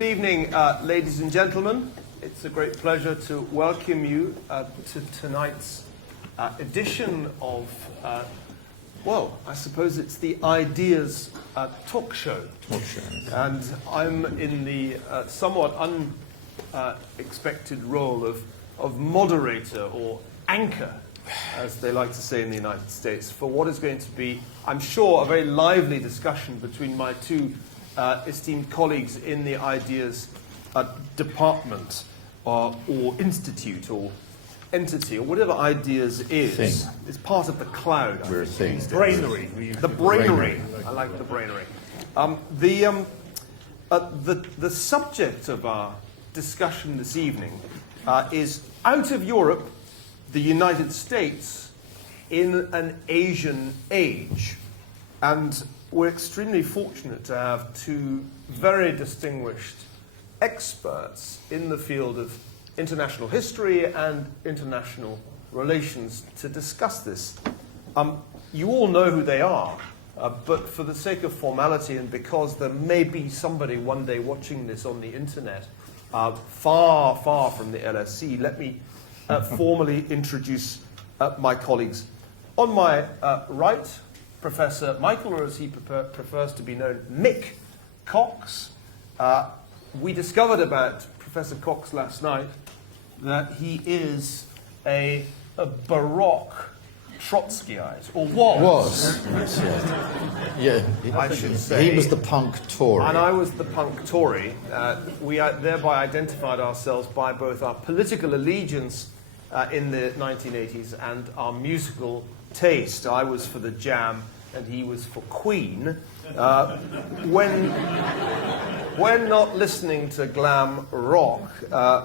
Good evening, ladies and gentlemen. It's a great pleasure to welcome you to tonight's edition of, well, I suppose it's the Ideas talk show. And I'm in the somewhat unexpected role of moderator or anchor, as they like to say in the United States, for what is going to be, I'm sure, a very lively discussion between my two esteemed colleagues in the Ideas department or institute or entity or whatever Ideas is. It's part of the cloud. We're a thing. Brainery. The brainery. I like the brainery. The subject of our discussion this evening is out of Europe, the United States in an Asian age. And we're extremely fortunate to have two very distinguished experts in the field of international history and international relations to discuss this. You all know who they are, but for the sake of formality and because there may be somebody one day watching this on the internet far, far from the LSE, let me formally introduce my colleagues. On my right, Professor Michael, or as he prefers to be known, Mick Cox. We discovered about Professor Cox last night that he is a Baroque Trotskyite, or was. Yeah, I should say. He was the punk Tory. And I was the punk Tory. We thereby identified ourselves by both our political allegiance in the 1980s and our musical taste. I was for the Jam and he was for Queen. When not listening to glam rock,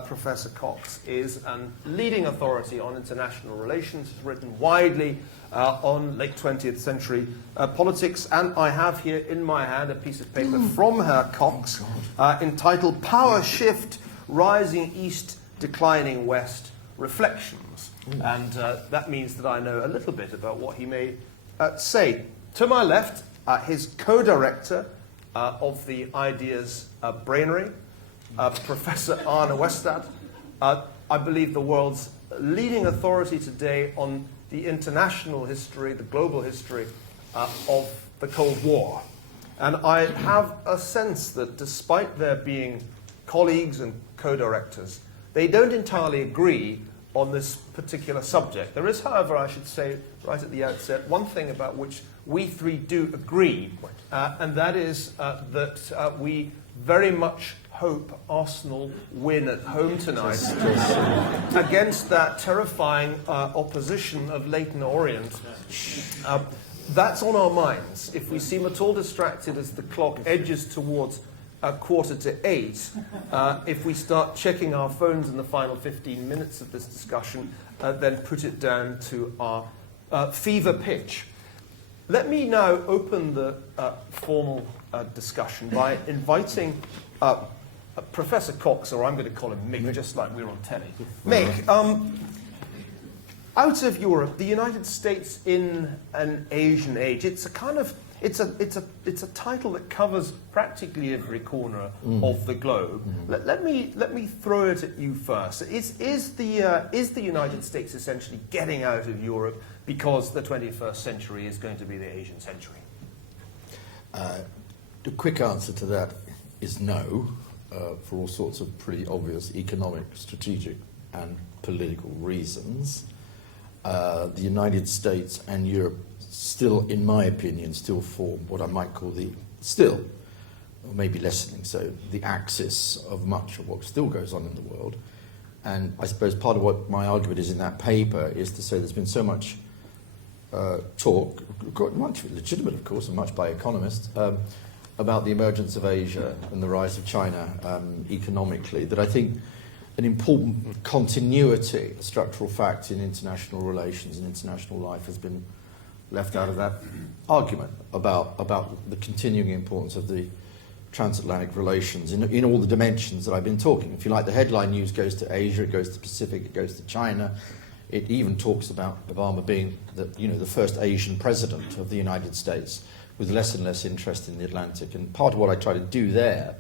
Professor Cox is a leading authority on international relations. He's written widely on late 20th century politics, and I have here in my hand a piece of paper from Herr Cox entitled Power Shift, Rising East, Declining West, Reflections. And that means that I know a little bit about what he may say. To my left, his co-director of the Ideas brainery, Professor Arne Westad, I believe the world's leading authority today on the international history, the global history of the Cold War. And I have a sense that despite their being colleagues and co-directors, they don't entirely agree on this particular subject. There is, however, I should say right at the outset, one thing about which we three do agree, and that is that we very much hope Arsenal win at home tonight against that terrifying opposition of Leyton Orient. That's on our minds. If we seem at all distracted as the clock edges towards 7:45, if we start checking our phones in the final 15 minutes of this discussion, then put it down to our fever pitch. Let me now open the formal discussion by inviting Professor Cox, or I'm going to call him Mick, just like we're on telly. Mick, out of Europe, the United States in an Asian age. It's a kind of it's a title that covers practically every corner of the globe. Let me throw it at you first. Is the United States essentially getting out of Europe because the 21st century is going to be the Asian century? The quick answer to that is no, for all sorts of pretty obvious economic, strategic, and political reasons. The United States and Europe still, in my opinion, still form what I might call or maybe lessening so, the axis of much of what still goes on in the world. And I suppose part of what my argument is in that paper is to say there's been so much talk, much legitimate, of course, and much by economists, about the emergence of Asia and the rise of China economically, that I think an important continuity, a structural fact in international relations and international life has been left out of that argument about the continuing importance of the transatlantic relations in all the dimensions that I've been talking. If you like, the headline news goes to Asia, it goes to the Pacific, it goes to China. It even talks about Obama being the first Asian president of the United States, with less and less interest in the Atlantic. And part of what I try to do there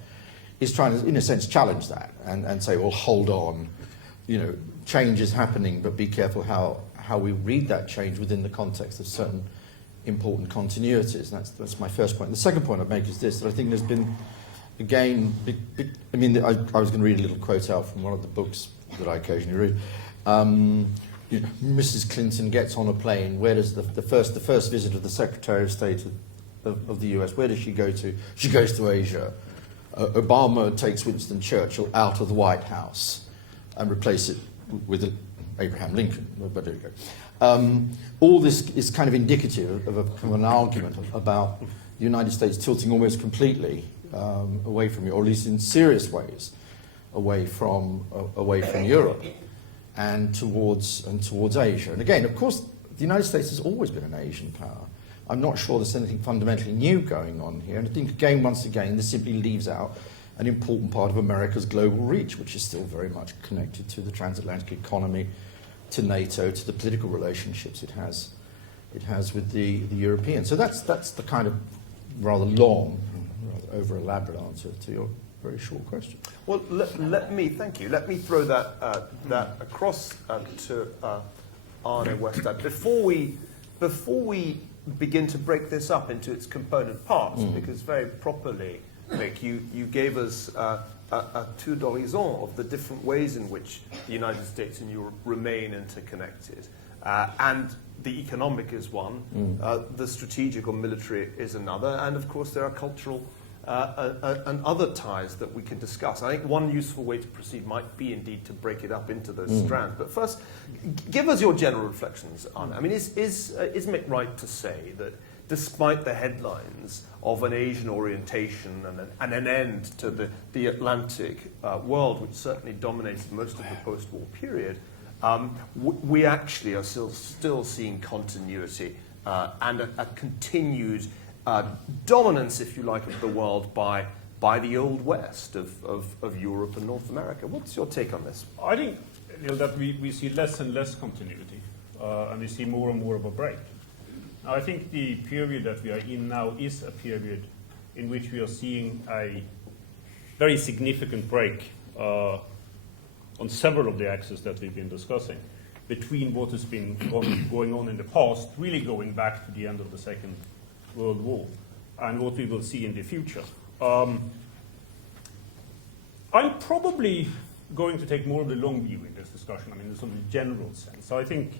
is trying to, in a sense, challenge that and say, well, hold on, change is happening, but be careful how we read that change within the context of certain important continuities. And that's my first point. The second point I'd make is this, that I think there's been, again, I was going to read a little quote out from one of the books that I occasionally read. Mrs. Clinton gets on a plane. Where does the first visit of the Secretary of State of the US, where does she go to? She goes to Asia. Obama takes Winston Churchill out of the White House and replaces it with Abraham Lincoln. But there you go. All this is kind of indicative of an argument about the United States tilting almost completely away from Europe, or at least in serious ways away from Europe and towards Asia. And again, of course, the United States has always been an Asian power. I'm not sure there's anything fundamentally new going on here. And I think, once again, this simply leaves out an important part of America's global reach, which is still very much connected to the transatlantic economy, to NATO, to the political relationships it has with the Europeans. So that's the kind of rather long, rather over-elaborate answer to your very short question. Well, let me thank you. Let me throw that across to Arne Westad. Before we begin to break this up into its component parts, because very properly, Mick, you gave us a tour d'horizon of the different ways in which the United States and Europe remain interconnected. And the economic is one, the strategic or military is another, and of course there are cultural and other ties that we can discuss. I think one useful way to proceed might be indeed to break it up into those strands. But first, give us your general reflections on it. I mean, is Mick right to say that despite the headlines of an Asian orientation and an end to the Atlantic world, which certainly dominated most of the post-war period, we actually are still seeing continuity and a continued dominance, if you like, of the world by the Old West of Europe and North America. What's your take on this? I think that we see less and less continuity, and we see more and more of a break. Now, I think the period that we are in now is a period in which we are seeing a very significant break on several of the axes that we've been discussing between what has been going on in the past, really going back to the end of the Second World War, and what we will see in the future. I'm probably going to take more of the long view in this discussion, I mean, in sort of general sense. So I think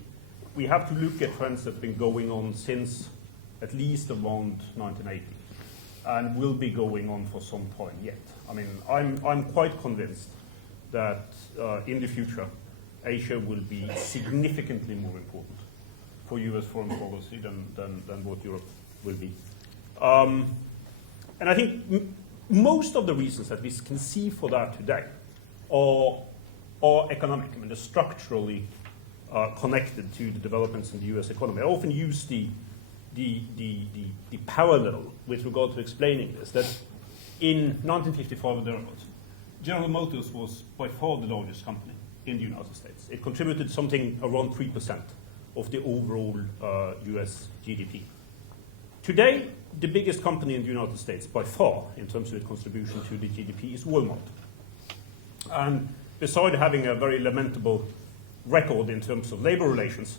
we have to look at trends that have been going on since at least around 1980, and will be going on for some time yet. I mean, I'm quite convinced that in the future, Asia will be significantly more important for US foreign policy than what Europe will be. And I think most of the reasons that we can see for that today are economic. I mean, they're structurally connected to the developments in the US economy. I often use the parallel with regard to explaining this, that in 1955 or thereabouts, General Motors was by far the largest company in the United States. It contributed something around 3% of the overall US GDP. Today, the biggest company in the United States, by far, in terms of its contribution to the GDP, is Walmart. And besides having a very lamentable record in terms of labor relations,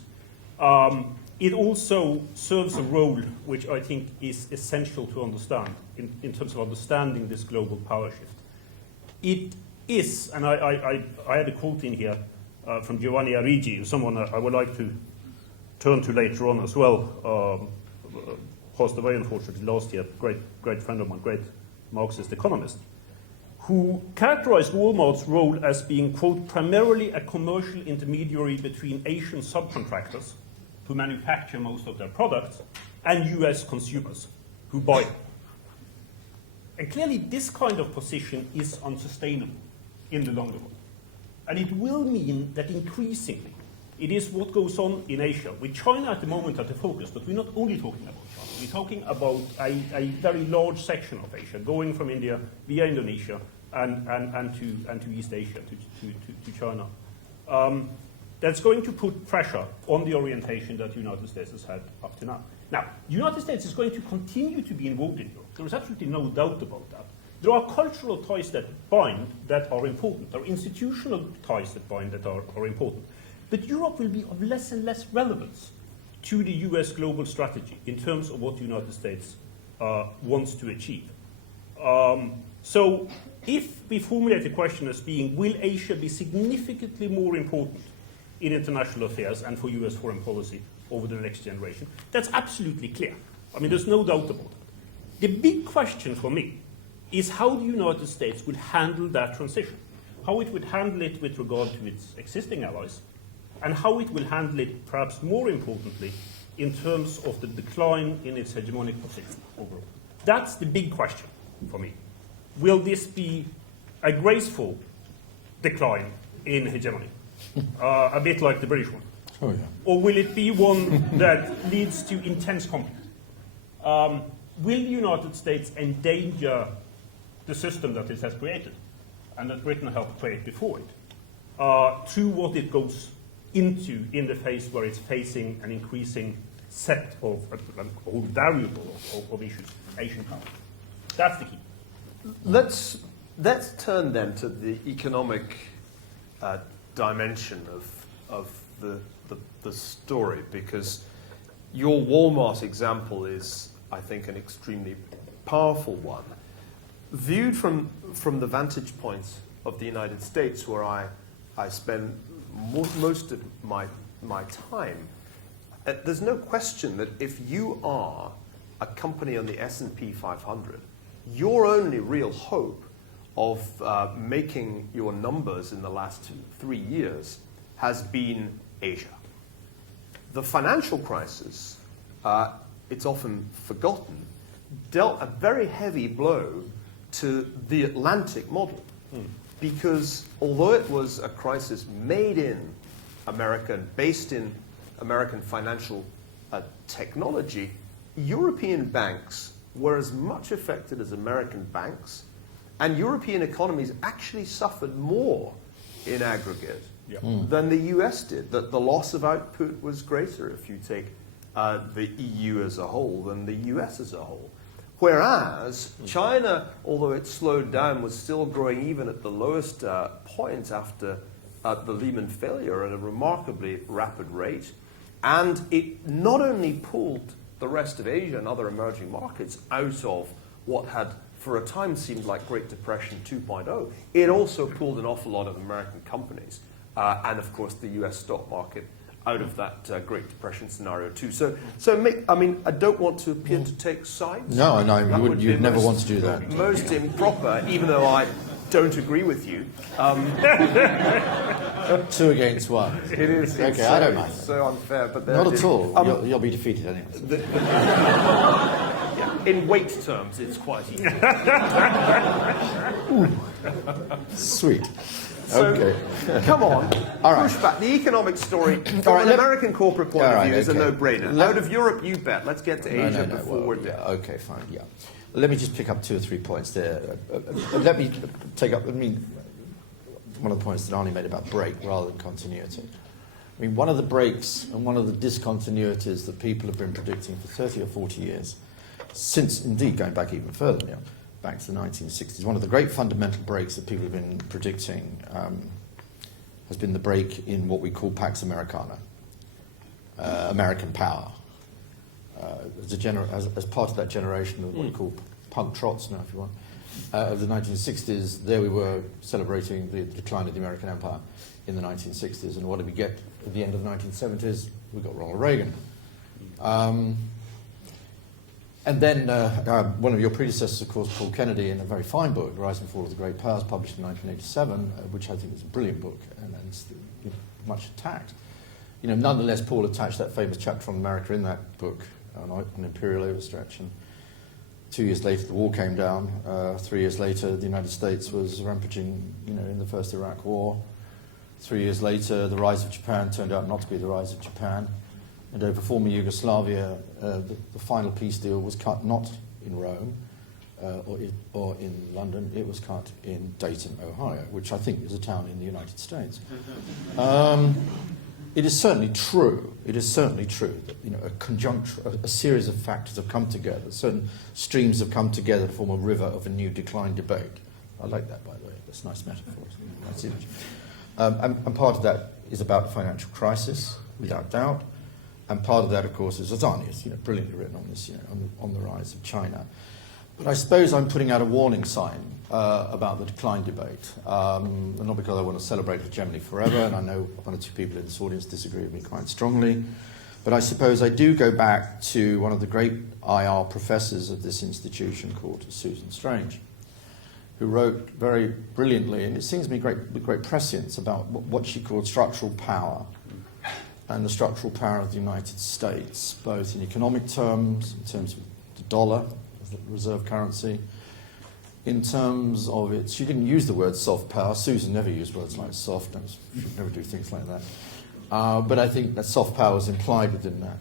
it also serves a role which I think is essential to understand in terms of understanding this global power shift. It is, and I had a quote in here from Giovanni Arrighi, someone I would like to turn to later on as well, passed away unfortunately last year, great friend of mine, great Marxist economist, who characterized Walmart's role as being, quote, primarily a commercial intermediary between Asian subcontractors who manufacture most of their products and US consumers who buy them. And clearly this kind of position is unsustainable in the longer run. And it will mean that increasingly it is what goes on in Asia, with China at the moment at the focus, but we're not only talking about China, we're talking about a very large section of Asia, going from India via Indonesia and to East Asia, to China. That's going to put pressure on the orientation that the United States has had up to now. Now, the United States is going to continue to be involved in Europe. There is absolutely no doubt about that. There are cultural ties that bind that are important. There are institutional ties that bind that are important. But Europe will be of less and less relevance to the US global strategy in terms of what the United States wants to achieve. So if we formulate the question as being, will Asia be significantly more important in international affairs and for US foreign policy over the next generation, that's absolutely clear. I mean, there's no doubt about that. The big question for me is how the United States would handle that transition, how it would handle it with regard to its existing allies, and how it will handle it, perhaps more importantly, in terms of the decline in its hegemonic position overall. That's the big question for me. Will this be a graceful decline in hegemony, a bit like the British one? Oh, yeah. Or will it be one that leads to intense conflict? Will the United States endanger the system that it has created and that Britain helped create before it through what it goes into in the phase where it's facing an increasing set of a variable of issues, Asian power? That's the key. Let's turn then to the economic dimension of the story, because your Walmart example is, I think, an extremely powerful one. Viewed from the vantage point of the United States, where I spend most of my time, there's no question that if you are a company on the S&P 500, your only real hope of making your numbers in the last 3 years has been Asia. The financial crisis, it's often forgotten, dealt a very heavy blow to the Atlantic model. Because although it was a crisis made in America and based in American financial technology, European banks were as much affected as American banks, and European economies actually suffered more in aggregate than the US did. That the loss of output was greater if you take the EU as a whole than the US as a whole. Whereas China, although it slowed down, was still growing even at the lowest point after the Lehman failure at a remarkably rapid rate. And it not only pulled the rest of Asia and other emerging markets out of what had for a time seemed like Great Depression 2.0, it also pulled an awful lot of American companies and, of course, the US stock market out of that Great Depression scenario too. So Mick, I mean, I don't want to appear to take sides. No, you'd never want to do that. Most improper, even though I don't agree with you. 2 against 1. It is. Okay, I don't mind. So unfair, but Not at all. You'll be defeated anyway. In weight terms, it's quite easy. Sweet. So, okay. Come on. All right. Push back. The economic story, from an American corporate point of view, is a no-brainer. Out of Europe, you bet. Let's get to Asia before we're there. Okay, fine, yeah. Let me just pick up 2 or 3 points there. Let me take up, one of the points that Arne made about break rather than continuity. I mean, one of the breaks and one of the discontinuities that people have been predicting for 30 or 40 years, since, indeed, going back even further now, back to the 1960s, one of the great fundamental breaks that people have been predicting has been the break in what we call Pax Americana, American power. As part of that generation of what we call punk trots now, if you want, of the 1960s, there we were celebrating the decline of the American empire in the 1960s. And what did we get at the end of the 1970s? We got Ronald Reagan. And then one of your predecessors, of course, Paul Kennedy, in a very fine book, Rise and Fall of the Great Powers, published in 1987, which I think is a brilliant book and much attacked. Nonetheless, Paul attached that famous chapter on America in that book on imperial overstretch. And 2 years later, the war came down. 3 years later, the United States was rampaging, in the first Iraq War. 3 years later, the rise of Japan turned out not to be the rise of Japan. And over former Yugoslavia, the final peace deal was cut not in Rome or in London, it was cut in Dayton, Ohio, which I think is a town in the United States. it is certainly true. It is certainly true that a series of factors have come together. Certain streams have come together to form a river of a new decline debate. I like that, by the way. That's a nice metaphor. Nice image. And part of that is about the financial crisis, without doubt. And part of that, of course, is, as Arne has brilliantly written on this, on the rise of China. But I suppose I'm putting out a warning sign about the decline debate, and not because I want to celebrate hegemony forever, and I know one or two people in this audience disagree with me quite strongly, but I suppose I do go back to one of the great IR professors of this institution called Susan Strange, who wrote very brilliantly, and it seems to me with great prescience, about what she called structural power, and the structural power of the United States, both in economic terms, in terms of the dollar, the reserve currency, in terms of its, she didn't use the word soft power. Susan never used words like soft, she would never do things like that. But I think that soft power is implied within that.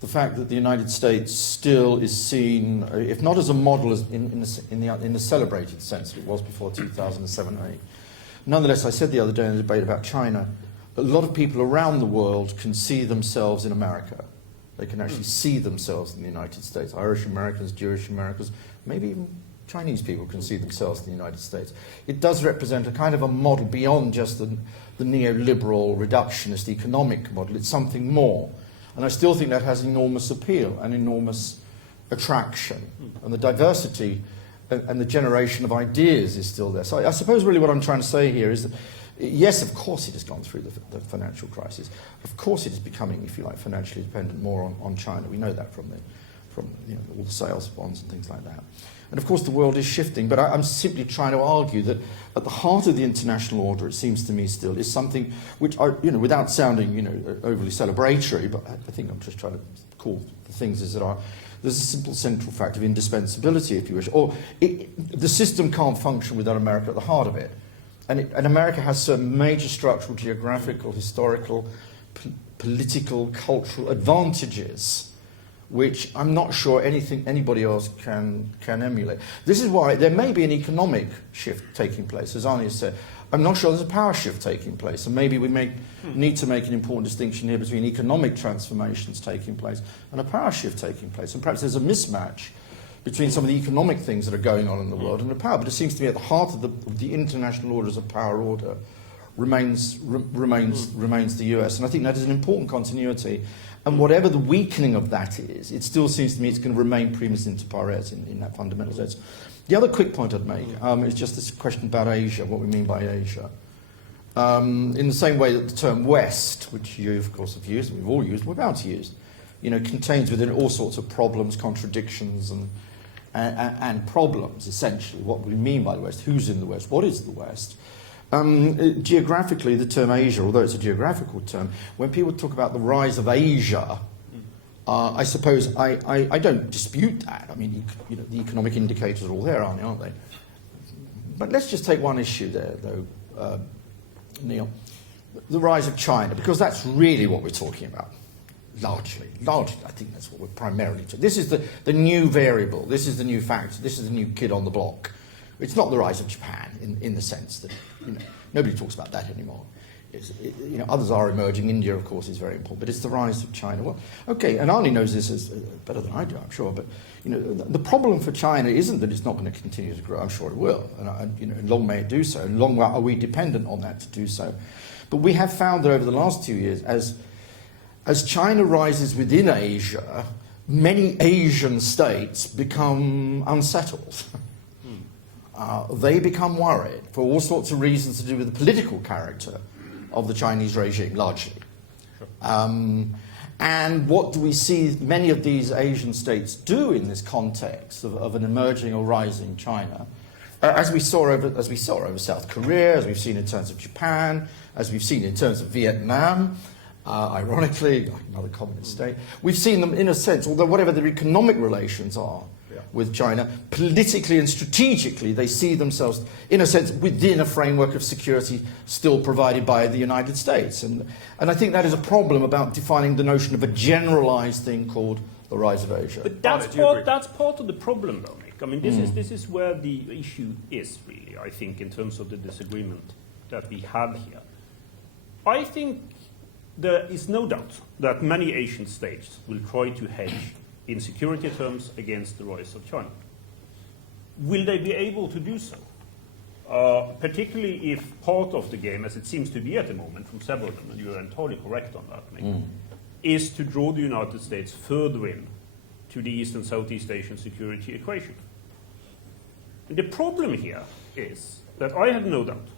The fact that the United States still is seen, if not as a model as in the celebrated sense that it was before 2007 and 8. Nonetheless, I said the other day in the debate about China, a lot of people around the world can see themselves in America. They can actually see themselves in the United States. Irish Americans, Jewish Americans, maybe even Chinese people can see themselves in the United States. It does represent a kind of a model beyond just the neoliberal, reductionist economic model. It's something more. And I still think that has enormous appeal and enormous attraction. And the diversity and the generation of ideas is still there. So I suppose really what I'm trying to say here is that, yes, of course it has gone through the financial crisis. Of course it is becoming, if you like, financially dependent more on China. We know that from all the sales of bonds and things like that. And of course the world is shifting, but I'm simply trying to argue that at the heart of the international order, it seems to me still, is something which, without sounding overly celebratory, but I think I'm just trying to call the things as it are, there's a simple central fact of indispensability, if you wish. Or the system can't function without America at the heart of it. And America has some major structural, geographical, historical, political, cultural advantages, which I'm not sure anybody else can emulate. This is why there may be an economic shift taking place, as Arne has said. I'm not sure there's a power shift taking place, and maybe we may need to make an important distinction here between economic transformations taking place and a power shift taking place. And perhaps there's a mismatch between some of the economic things that are going on in the world and the power. But it seems to me at the heart of the international order as a power order remains the US. And I think that is an important continuity. And whatever the weakening of that is, it still seems to me it's going to remain primus inter pares in that fundamental sense. The other quick point I'd make is just this question about Asia, what we mean by Asia. In the same way that the term West, which you, of course, have used, and we've all used, we're about to use, contains within all sorts of problems, contradictions, and problems, essentially. What we mean by the West, who's in the West, what is the West? Geographically, the term Asia, although it's a geographical term, when people talk about the rise of Asia, I suppose I don't dispute that. I mean, the economic indicators are all there, aren't they? But let's just take one issue there, though, Neil. The rise of China, because that's really what we're talking about. Largely, I think that's what we're primarily talking about. This is the new variable, this is the new factor, this is the new kid on the block. It's not the rise of Japan in the sense that nobody talks about that anymore. Others are emerging. India, of course, is very important, but it's the rise of China. Well, okay, and Arne knows this better than I do, I'm sure. But the problem for China isn't that it's not going to continue to grow. I'm sure it will, and long may it do so. And long are we dependent on that to do so. But we have found that over the last 2 years, as China rises within Asia, many Asian states become unsettled. They become worried for all sorts of reasons to do with the political character of the Chinese regime, largely. Sure. And what do we see many of these Asian states do in this context of an emerging or rising China? As we saw over South Korea, as we've seen in terms of Japan, as we've seen in terms of Vietnam, ironically, like another communist state, we've seen them in a sense, although whatever their economic relations are with China, politically and strategically, they see themselves, in a sense, within a framework of security still provided by the United States. And I think that is a problem about defining the notion of a generalized thing called the rise of Asia. But that's part of the problem, though, Nick. I mean, this is where the issue is, really, I think, in terms of the disagreement that we have here. I think there is no doubt that many Asian states will try to hedge in security terms against the rise of China. Will they be able to do so? Particularly if part of the game, as it seems to be at the moment from several of them, and you are entirely correct on that, Nick, is to draw the United States further in to the East and Southeast Asian security equation. The problem here is that I have no doubt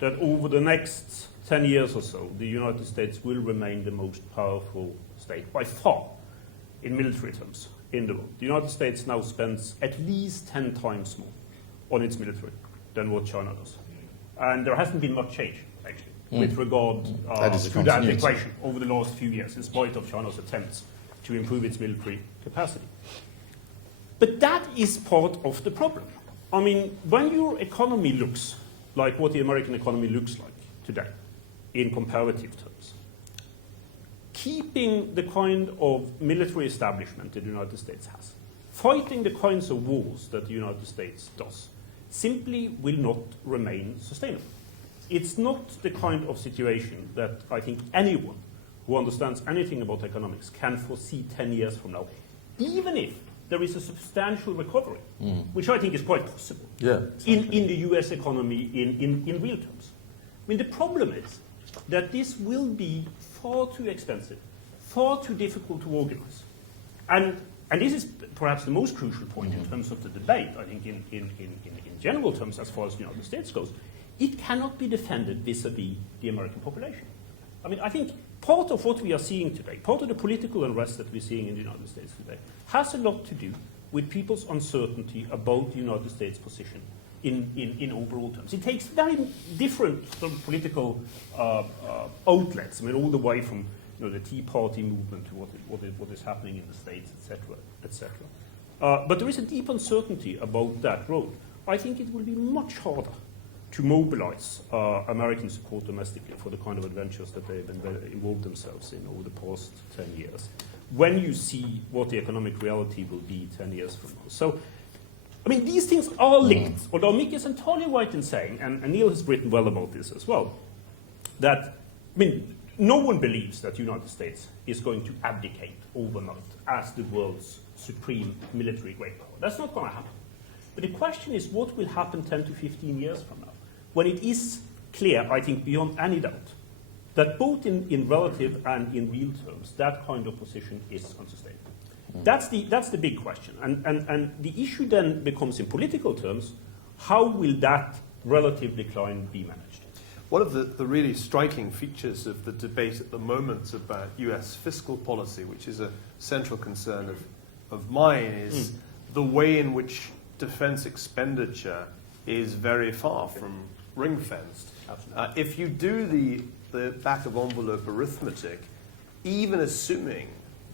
that over the next 10 years or so, the United States will remain the most powerful state by far in military terms in the world. The United States now spends at least 10 times more on its military than what China does. And there hasn't been much change, actually, with regard to that equation over the last few years, in spite of China's attempts to improve its military capacity. But that is part of the problem. I mean, when your economy looks like what the American economy looks like today, in comparative terms, keeping the kind of military establishment that the United States has, fighting the kinds of wars that the United States does, simply will not remain sustainable. It's not the kind of situation that I think anyone who understands anything about economics can foresee 10 years from now, even if there is a substantial recovery, which I think is quite possible in the US economy in real terms. I mean, the problem is that this will be far too expensive, far too difficult to organize. And this is perhaps the most crucial point in terms of the debate, I think, in general terms, as far as the United States goes. It cannot be defended vis-à-vis the American population. I mean, I think part of what we are seeing today, part of the political unrest that we're seeing in the United States today, has a lot to do with people's uncertainty about the United States' position in overall terms. It takes very different sort of political outlets, I mean, all the way from the Tea Party movement to what is happening in the States, etc., etc. But there is a deep uncertainty about that road. I think it will be much harder to mobilize American support domestically for the kind of adventures that they've involved themselves in over the past 10 years, when you see what the economic reality will be 10 years from now. So, I mean, these things are linked, although Mick is entirely right in saying, and Neil has written well about this as well, that, I mean, no one believes that the United States is going to abdicate overnight as the world's supreme military great power. That's not going to happen. But the question is, what will happen 10 to 15 years from now, when it is clear, I think, beyond any doubt, that both in relative and in real terms, that kind of position is unsustainable. That's the big question. And the issue then becomes, in political terms, how will that relative decline be managed? One of the really striking features of the debate at the moment about US fiscal policy, which is a central concern of mine, is the way in which defense expenditure is very far from ring-fenced. If you do the back-of-envelope arithmetic, even assuming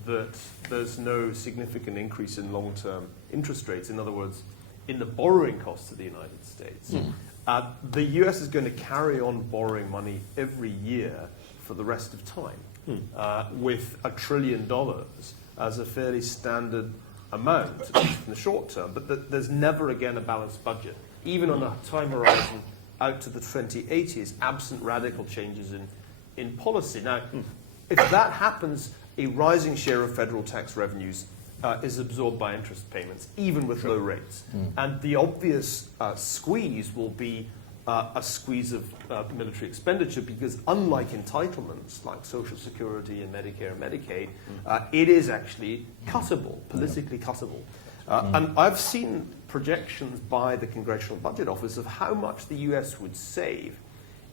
that there's no significant increase in long-term interest rates, in other words, in the borrowing costs of the United States, the US is going to carry on borrowing money every year for the rest of time, with $1 trillion as a fairly standard amount in the short term. But there's never again a balanced budget, even on a time horizon out to the 2080s, absent radical changes in policy. Now, if that happens, a rising share of federal tax revenues is absorbed by interest payments, even with low rates. And the obvious squeeze will be a squeeze of military expenditure, because unlike entitlements like Social Security and Medicare and Medicaid, it is actually cuttable, politically cuttable. And I've seen projections by the Congressional Budget Office of how much the US would save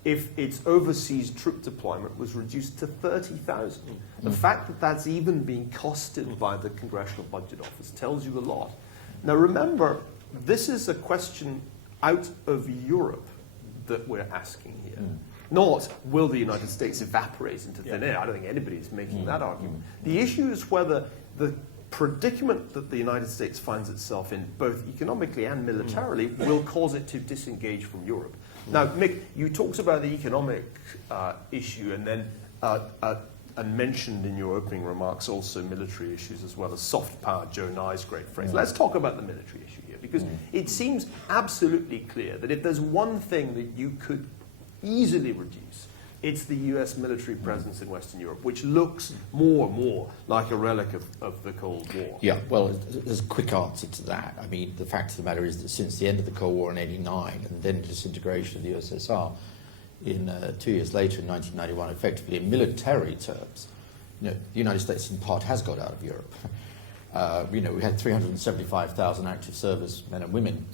if its overseas troop deployment was reduced to 30,000. The fact that that's even being costed by the Congressional Budget Office tells you a lot. Now remember, this is a question out of Europe that we're asking here. Not, will the United States evaporate into thin air? I don't think anybody's making that argument. The issue is whether the predicament that the United States finds itself in, both economically and militarily, will cause it to disengage from Europe. Now, Mick, you talked about the economic issue, and then and mentioned in your opening remarks also military issues as well as soft power, Joe Nye's great phrase. Let's talk about the military issue here, because it seems absolutely clear that if there's one thing that you could easily reduce It's the US military presence in Western Europe, which looks more and more like a relic of the Cold War. Yeah, well, there's a quick answer to that. I mean, the fact of the matter is that since the end of the Cold War in '89 and then disintegration of the USSR in 2 years later in 1991, effectively in military terms, the United States in part has got out of Europe. We had 375,000 active service men and women,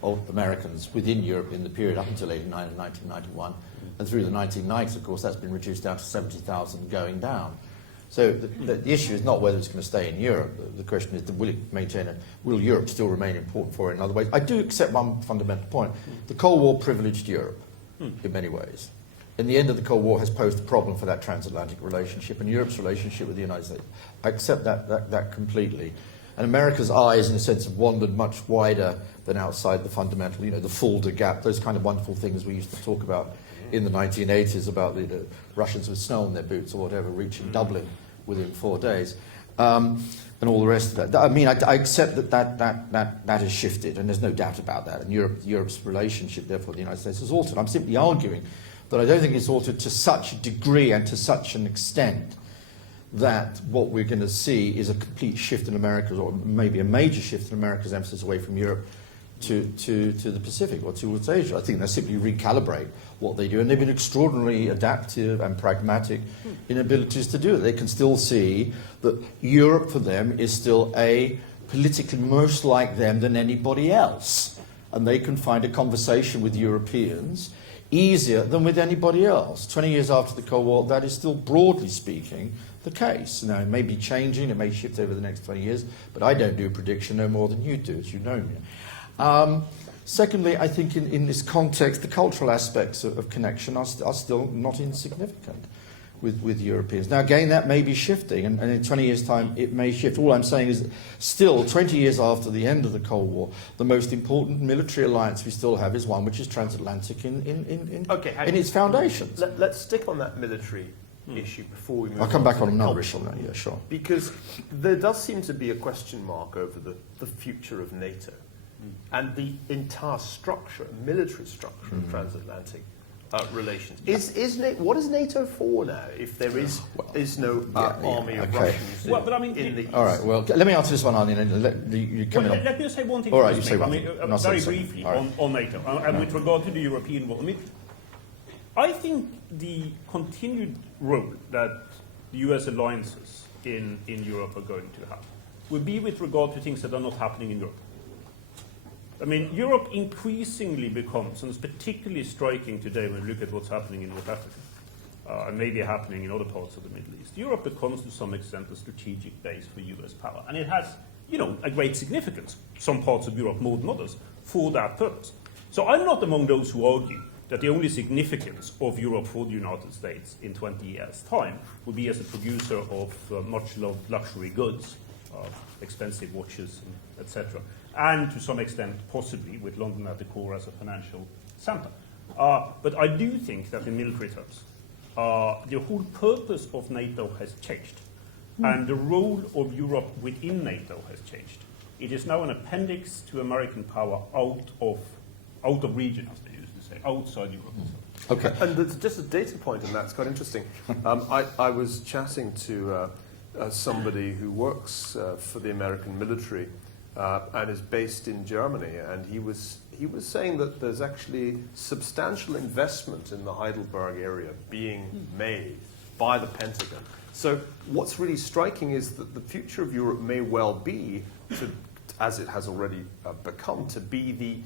all Americans, within Europe in the period up until '89 and 1991. And through the 1990s, of course, that's been reduced down to 70,000 going down. So the issue is not whether it's going to stay in Europe. The question is, will Europe still remain important for it in other ways? I do accept one fundamental point. The Cold War privileged Europe in many ways. And the end of the Cold War has posed a problem for that transatlantic relationship and Europe's relationship with the United States. I accept that completely. And America's eyes, in a sense, have wandered much wider than outside the fundamental, the Fulda Gap, those kind of wonderful things we used to talk about in the 1980s about the Russians with snow on their boots or whatever, reaching Dublin within 4 days, and all the rest of that. I mean, I accept that has shifted, and there's no doubt about that. And Europe's relationship, therefore, with the United States has altered. I'm simply arguing that I don't think it's altered to such a degree and to such an extent that what we're going to see is a complete shift in America's, or maybe a major shift in America's emphasis away from Europe to the Pacific or towards Asia. I think they simply recalibrate what they do, and they've been extraordinarily adaptive and pragmatic in abilities to do it. They can still see that Europe for them is still politically most like them than anybody else, and they can find a conversation with Europeans easier than with anybody else. 20 years after the Cold War, that is still, broadly speaking, the case. Now, it may be changing, it may shift over the next 20 years, but I don't do a prediction no more than you do, as you know me. Secondly, I think in this context, the cultural aspects of connection are still not insignificant with Europeans. Now, again, that may be shifting, and in 20 years' time, it may shift. All I'm saying is, still, 20 years after the end of the Cold War, the most important military alliance we still have is one which is transatlantic in its foundations. Let's stick on that military issue before we move on. I'll come back on the another cultural. issue now, yeah, sure. Because there does seem to be a question mark over the future of NATO and the entire structure, military structure of transatlantic relations. What is NATO for now if there is no army of Russians in the East? All right, well, let me answer this one, Arne, and let you come in. Let me just say one thing. All right, you say one thing. Very briefly on NATO, and with regard to the European role. I think the continued role that the US alliances in Europe are going to have will be with regard to things that are not happening in Europe. Europe increasingly becomes, and it's particularly striking today when we look at what's happening in North Africa, and maybe happening in other parts of the Middle East. Europe becomes, to some extent, a strategic base for US power. And it has, a great significance, some parts of Europe more than others, for that purpose. So I'm not among those who argue that the only significance of Europe for the United States in 20 years' time would be as a producer of much-loved luxury goods, expensive watches, etc., and to some extent, possibly, with London at the core as a financial centre. But I do think that in military terms, the whole purpose of NATO has changed, and the role of Europe within NATO has changed. It is now an appendix to American power out of region, as they used to say, outside Europe. Okay. And there's just a data point, and that's quite interesting. I was chatting to somebody who works for the American military and is based in Germany, and he was saying that there's actually substantial investment in the Heidelberg area being made by the Pentagon. So what's really striking is that the future of Europe may well be, as it has already become, to be the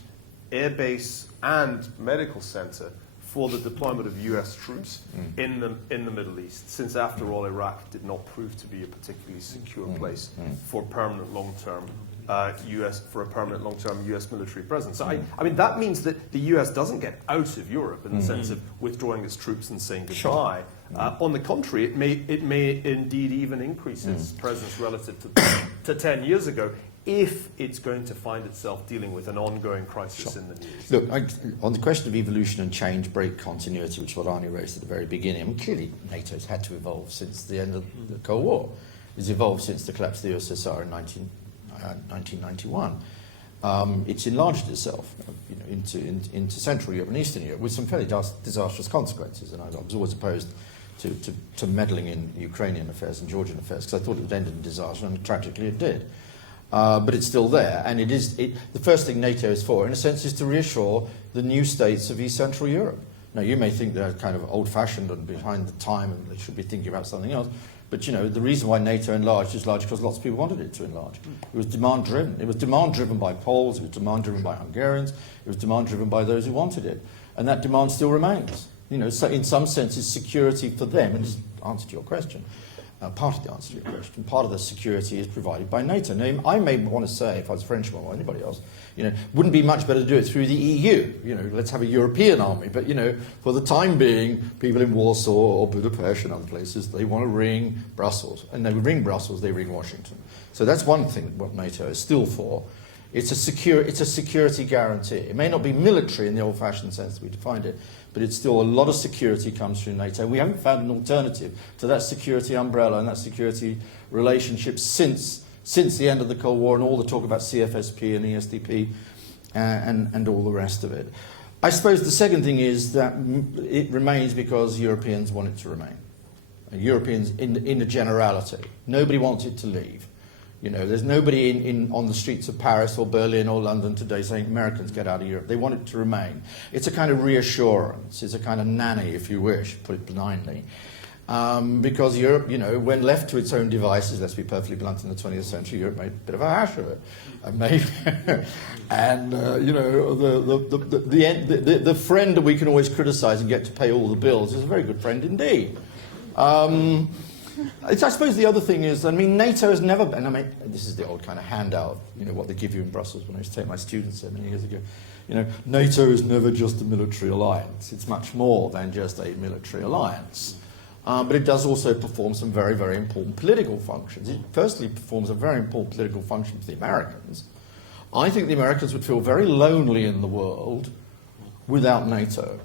airbase and medical center for the deployment of US troops in the Middle East, since after all Iraq did not prove to be a particularly secure place for permanent long-term US military presence. So that means that the US doesn't get out of Europe in the sense of withdrawing its troops and saying goodbye. On the contrary, it may indeed even increase its presence relative to 10 years ago, if it's going to find itself dealing with an ongoing crisis in the Near East. Look, on the question of evolution and change, break continuity, which is what Arne raised at the very beginning, clearly NATO's had to evolve since the end of the Cold War. It's evolved since the collapse of the USSR in 1991. it's enlarged itself into Central Europe and Eastern Europe with some fairly disastrous consequences. And I was always opposed to meddling in Ukrainian affairs and Georgian affairs because I thought it would end in disaster, and tragically it did. But it's still there, and the first thing NATO is for, in a sense, is to reassure the new states of East Central Europe. Now, you may think they're kind of old-fashioned and behind the time, and they should be thinking about something else. But, the reason why NATO enlarged is large because lots of people wanted it to enlarge. It was demand-driven. It was demand-driven by Poles. It was demand-driven by Hungarians. It was demand-driven by those who wanted it. And that demand still remains. So in some sense, it's security for them. And this answer to your question, part of the answer to your question, part of the security is provided by NATO. Now, I may want to say, if I was Frenchman or anybody else, wouldn't be much better to do it through the EU. Let's have a European army. But, for the time being, people in Warsaw or Budapest and other places, they want to ring Brussels. And they ring Brussels, they ring Washington. So that's one thing what NATO is still for. It's a security guarantee. It may not be military in the old-fashioned sense that we defined it, but it's still a lot of security comes through NATO. We haven't found an alternative to that security umbrella and that security relationship since the end of the Cold War and all the talk about CFSP and ESDP and all the rest of it. I suppose the second thing is that it remains because Europeans want it to remain. Europeans in a generality. Nobody wants it to leave. There's nobody on the streets of Paris or Berlin or London today saying Americans get out of Europe. They want it to remain. It's a kind of reassurance. It's a kind of nanny, if you wish, put it benignly. Because Europe, when left to its own devices, let's be perfectly blunt, in the 20th century, Europe made a bit of a hash of it. And the friend that we can always criticise and get to pay all the bills is a very good friend indeed. I suppose the other thing is, NATO has never been, this is the old kind of handout, what they give you in Brussels when I used to take my students there many years ago. NATO is never just a military alliance. It's much more than just a military alliance. But it does also perform some very, very important political functions. It firstly performs a very important political function for the Americans. I think the Americans would feel very lonely in the world without NATO.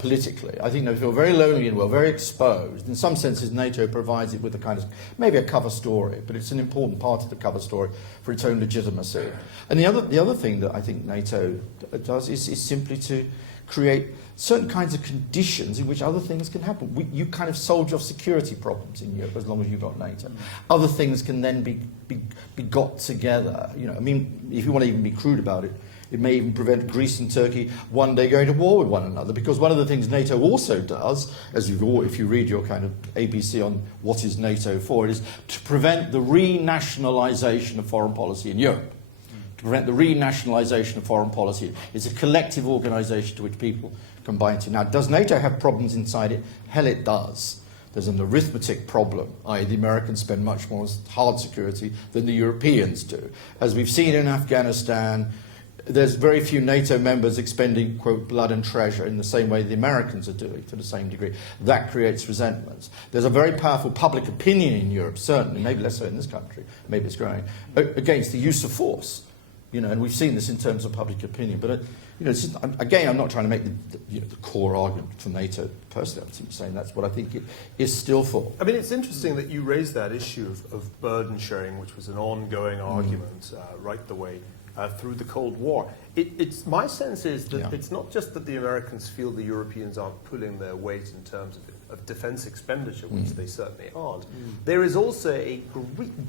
Politically. I think they feel very lonely and very exposed. In some senses, NATO provides it with a kind of, maybe a cover story, but it's an important part of the cover story for its own legitimacy. And the other thing that I think NATO does is simply to create certain kinds of conditions in which other things can happen. You kind of solve your security problems in Europe as long as you've got NATO. Other things can then be got together. If you want to even be crude about it, it may even prevent Greece and Turkey one day going to war with one another, because one of the things NATO also does, if you read your kind of ABC on what is NATO for, it is to prevent the renationalisation of foreign policy in Europe. To prevent the renationalisation of foreign policy. It's a collective organisation to which people combine to. Now, does NATO have problems inside it? Hell, it does. There's an arithmetic problem, i.e. the Americans spend much more on hard security than the Europeans do. As we've seen in Afghanistan, there's very few NATO members expending, quote, blood and treasure in the same way the Americans are doing to the same degree. That creates resentments. There's a very powerful public opinion in Europe, certainly, maybe less so in this country, maybe it's growing, against the use of force. And we've seen this in terms of public opinion. But, again, I'm not trying to make the core argument for NATO personally. I'm simply saying that's what I think it is still for. It's interesting that you raised that issue of burden sharing, which was an ongoing argument right the way through the Cold War. It's my sense is that it's not just that the Americans feel the Europeans aren't pulling their weight in terms of defence expenditure, which they certainly aren't. There is also a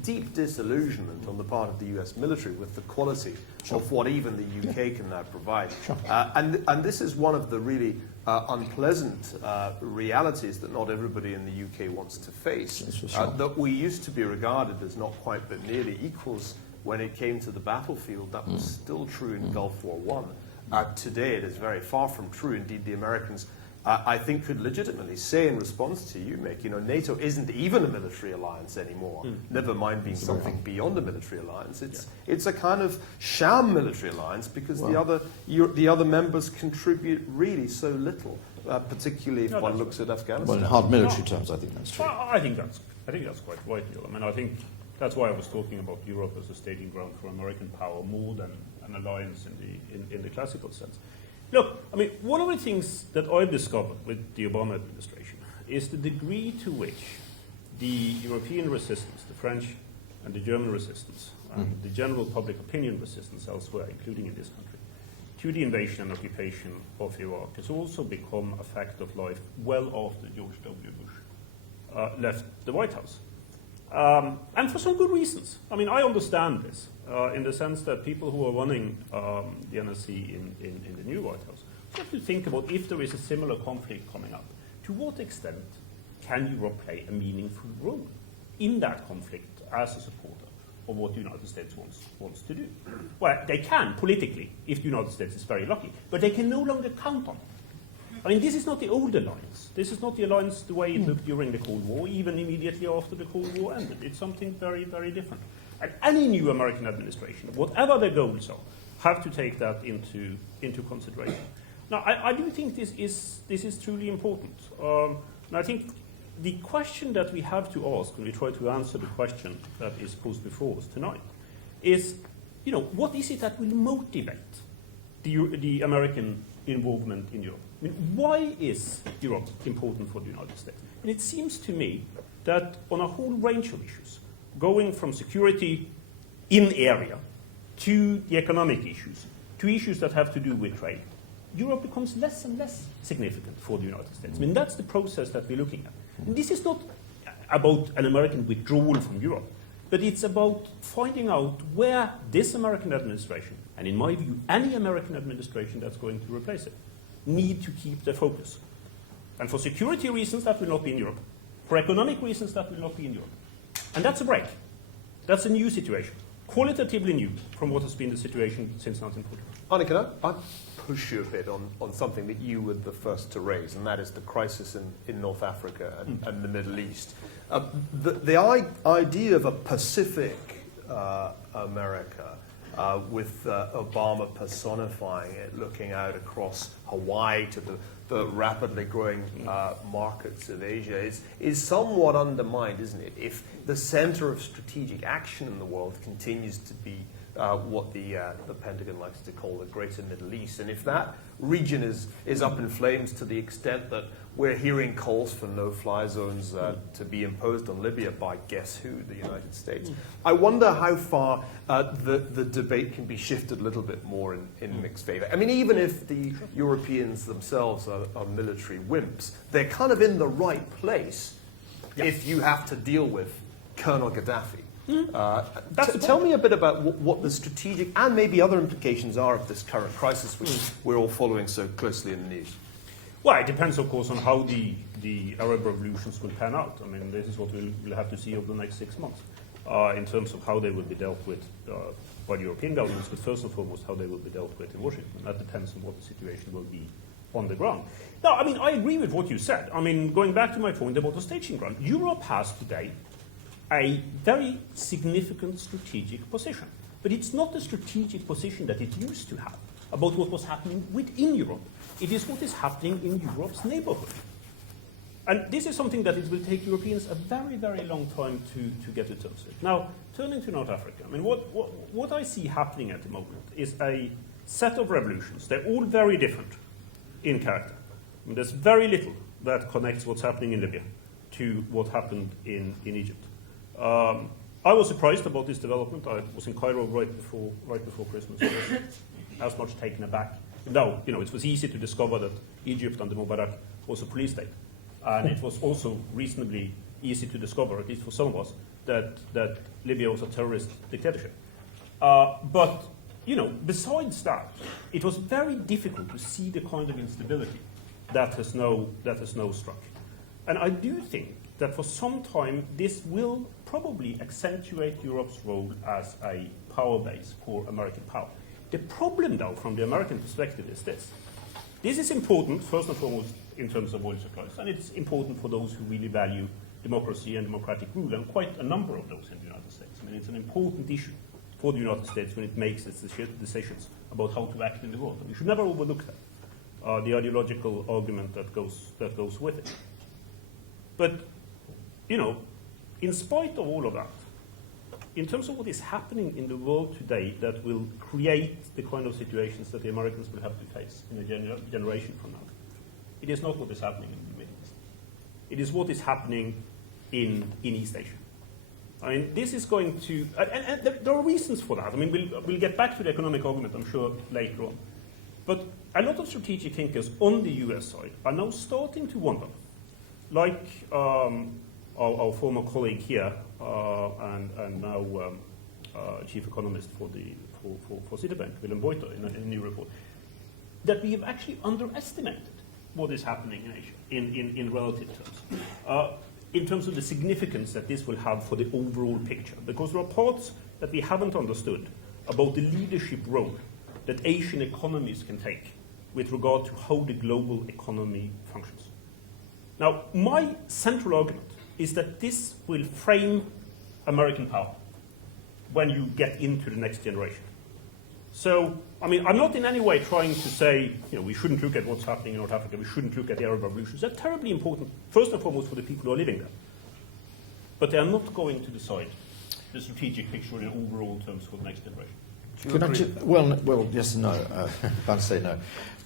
deep disillusionment on the part of the US military with the quality of what even the UK can now provide. And this is one of the really unpleasant realities that not everybody in the UK wants to face, that we used to be regarded as not quite but nearly equals when it came to the battlefield. That was still true in Gulf War I. Today it is very far from true. Indeed, the Americans, I think, could legitimately say in response to you, Mick, NATO isn't even a military alliance anymore, never mind being something beyond a military alliance. It's a kind of sham military alliance because the other members contribute really so little, particularly if one looks at Afghanistan. Well, in hard military terms, I think that's true. I think that's quite right, Neil. I think that's why I was talking about Europe as a staging ground for American power more than an alliance in the classical sense. Look, one of the things that I've discovered with the Obama administration is the degree to which the European resistance, the French and the German resistance, and the general public opinion resistance elsewhere, including in this country, to the invasion and occupation of Iraq has also become a fact of life well after George W. Bush left the White House. And for some good reasons. I mean, I understand this in the sense that people who are running the NSC in the new White House have to think about if there is a similar conflict coming up, to what extent can Europe play a meaningful role in that conflict as a supporter of what the United States wants to do? Well, they can politically if the United States is very lucky, but they can no longer count on it. I mean, this is not the old alliance. This is not the alliance the way it looked during the Cold War, even immediately after the Cold War ended. It's something very, very different. And any new American administration, whatever their goals are, have to take that into consideration. Now, I do think this is truly important. And I think the question that we have to ask when we try to answer the question that is posed before us tonight is, what is it that will motivate the American involvement in Europe? I mean, why is Europe important for the United States? And it seems to me that on a whole range of issues, going from security in area to the economic issues, to issues that have to do with trade, Europe becomes less and less significant for the United States. I mean, that's the process that we're looking at. And this is not about an American withdrawal from Europe, but it's about finding out where this American administration, and in my view, any American administration that's going to replace it, need to keep their focus. And for security reasons, that will not be in Europe. For economic reasons, that will not be in Europe. And that's a break. That's a new situation, qualitatively new from what has been the situation since 1940. Arne, can I push you a bit on something that you were the first to raise, and that is the crisis in North Africa and the Middle East. The idea of a Pacific America, with Obama personifying it, looking out across Hawaii to the rapidly growing markets of Asia, is somewhat undermined, isn't it, if the center of strategic action in the world continues to be what the Pentagon likes to call the Greater Middle East. And if that region is up in flames to the extent that we're hearing calls for no-fly zones to be imposed on Libya by guess who, the United States, I wonder how far the debate can be shifted a little bit more in mixed favor. I mean, even if the Europeans themselves are military wimps, they're kind of in the right place if you have to deal with Colonel Gaddafi. Tell me a bit about what the strategic and maybe other implications are of this current crisis, which we're all following so closely in the news. Well, it depends, of course, on how the Arab revolutions will pan out. I mean, this is what we'll have to see over the next 6 months in terms of how they will be dealt with by the European governments, but first and foremost, how they will be dealt with in Washington. That depends on what the situation will be on the ground. Now, I mean, I agree with what you said. I mean, going back to my point about the staging ground, Europe has today a very significant strategic position. But it's not the strategic position that it used to have about what was happening within Europe. It is what is happening in Europe's neighborhood. And this is something that it will take Europeans a very, very long time to get to terms with. Now, turning to North Africa, I mean, what I see happening at the moment is a set of revolutions. They're all very different in character. I mean, there's very little that connects what's happening in Libya to what happened in Egypt. I was surprised about this development. I was in Cairo right before Christmas. I was as much taken aback. Now, it was easy to discover that Egypt under Mubarak was a police state. And it was also reasonably easy to discover, at least for some of us, that Libya was a terrorist dictatorship. But, besides that, it was very difficult to see the kind of instability that has now struck. And I do think that for some time this will probably accentuate Europe's role as a power base for American power. The problem, though, from the American perspective is this. This is important, first and foremost, in terms of oil supplies, and it's important for those who really value democracy and democratic rule, and quite a number of those in the United States. I mean, it's an important issue for the United States when it makes its decisions about how to act in the world. And we should never overlook that, the ideological argument that goes with it. But, in spite of all of that, in terms of what is happening in the world today that will create the kind of situations that the Americans will have to face in a generation from now, it is not what is happening in the Middle East. It is what is happening in East Asia. I mean, this is going to, and there are reasons for that. I mean, we'll get back to the economic argument, I'm sure, later on. But a lot of strategic thinkers on the US side are now starting to wonder, like our former colleague here, and now chief economist for Citibank, Willem Buiter, in a new report, that we have actually underestimated what is happening in Asia in relative terms. In terms of the significance that this will have for the overall picture. Because there are parts that we haven't understood about the leadership role that Asian economies can take with regard to how the global economy functions. Now, my central argument is that this will frame American power when you get into the next generation. So, I mean, I'm not in any way trying to say, we shouldn't look at what's happening in North Africa, we shouldn't look at the Arab revolutions. They're terribly important, first and foremost, for the people who are living there. But they are not going to decide the strategic picture in overall terms for the next generation. Well, yes and no. I'd say no.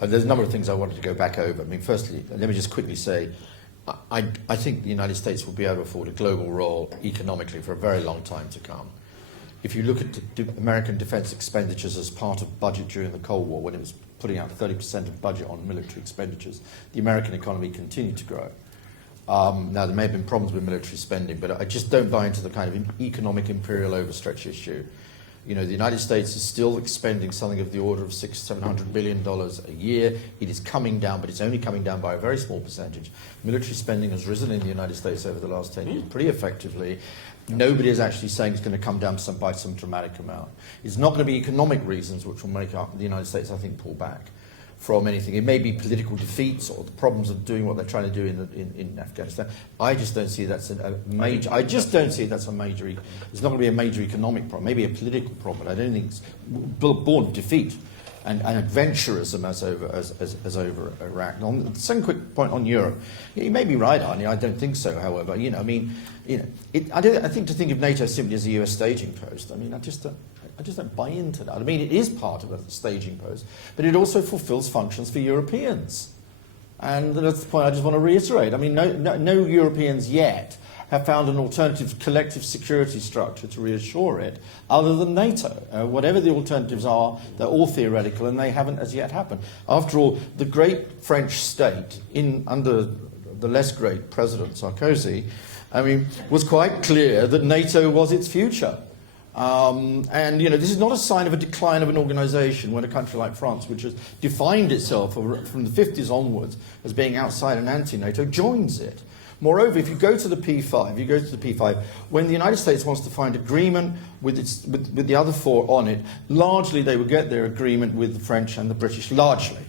There's a number of things I wanted to go back over. I mean, firstly, let me just quickly say, I think the United States will be able to afford a global role economically for a very long time to come. If you look at American defense expenditures as part of budget during the Cold War, when it was putting out 30% of budget on military expenditures, the American economy continued to grow. Now, there may have been problems with military spending, but I just don't buy into the kind of economic imperial overstretch issue. The United States is still expending something of the order of $600–700 billion a year. It is coming down, but it's only coming down by a very small percentage. Military spending has risen in the United States over the last 10 years pretty effectively. Nobody is actually saying it's going to come down by some dramatic amount. It's not going to be economic reasons which will make the United States, I think, pull back from anything. It may be political defeats or the problems of doing what they're trying to do in Afghanistan. I just don't see that's a major. I just don't see that's a major. It's not going to be a major economic problem. Maybe a political problem. But I don't think it's born of defeat and adventurism as over Iraq. And on the second quick point on Europe, you may be right, Arne. I don't think so. However, I think to think of NATO simply as a US staging post. I mean, I just don't buy into that. I mean, it is part of a staging post, but it also fulfills functions for Europeans. And that's the point I just want to reiterate. I mean, no Europeans yet have found an alternative collective security structure to reassure it other than NATO. Whatever the alternatives are, they're all theoretical, and they haven't as yet happened. After all, the great French state, under the less great President Sarkozy, was quite clear that NATO was its future. This is not a sign of a decline of an organisation when a country like France, which has defined itself from the 50s onwards as being outside and anti-NATO, joins it. Moreover, if you go to the P5, when the United States wants to find agreement with the other four on it, largely they will get their agreement with the French and the British, largely.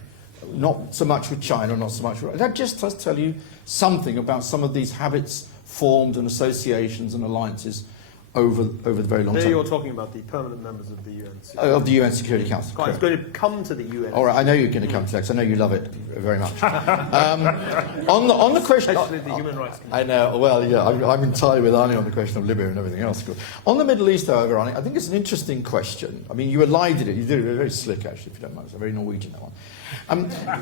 Not so much with China, not so much with... That just does tell you something about some of these habits formed and associations and alliances over the very long time. There you're talking about the permanent members of the UN Security of the UN Security Council. It's going to come to the UN. All right, I know you're going to come to that because I know you love it very much. On the question, especially the human rights committee. I know. Well, yeah, I'm entirely with Arne on the question of Libya and everything else. On the Middle East, however, Arne, I think it's an interesting question. I mean, you elided it. You did it very slick, actually, if you don't mind. It's very Norwegian, that one.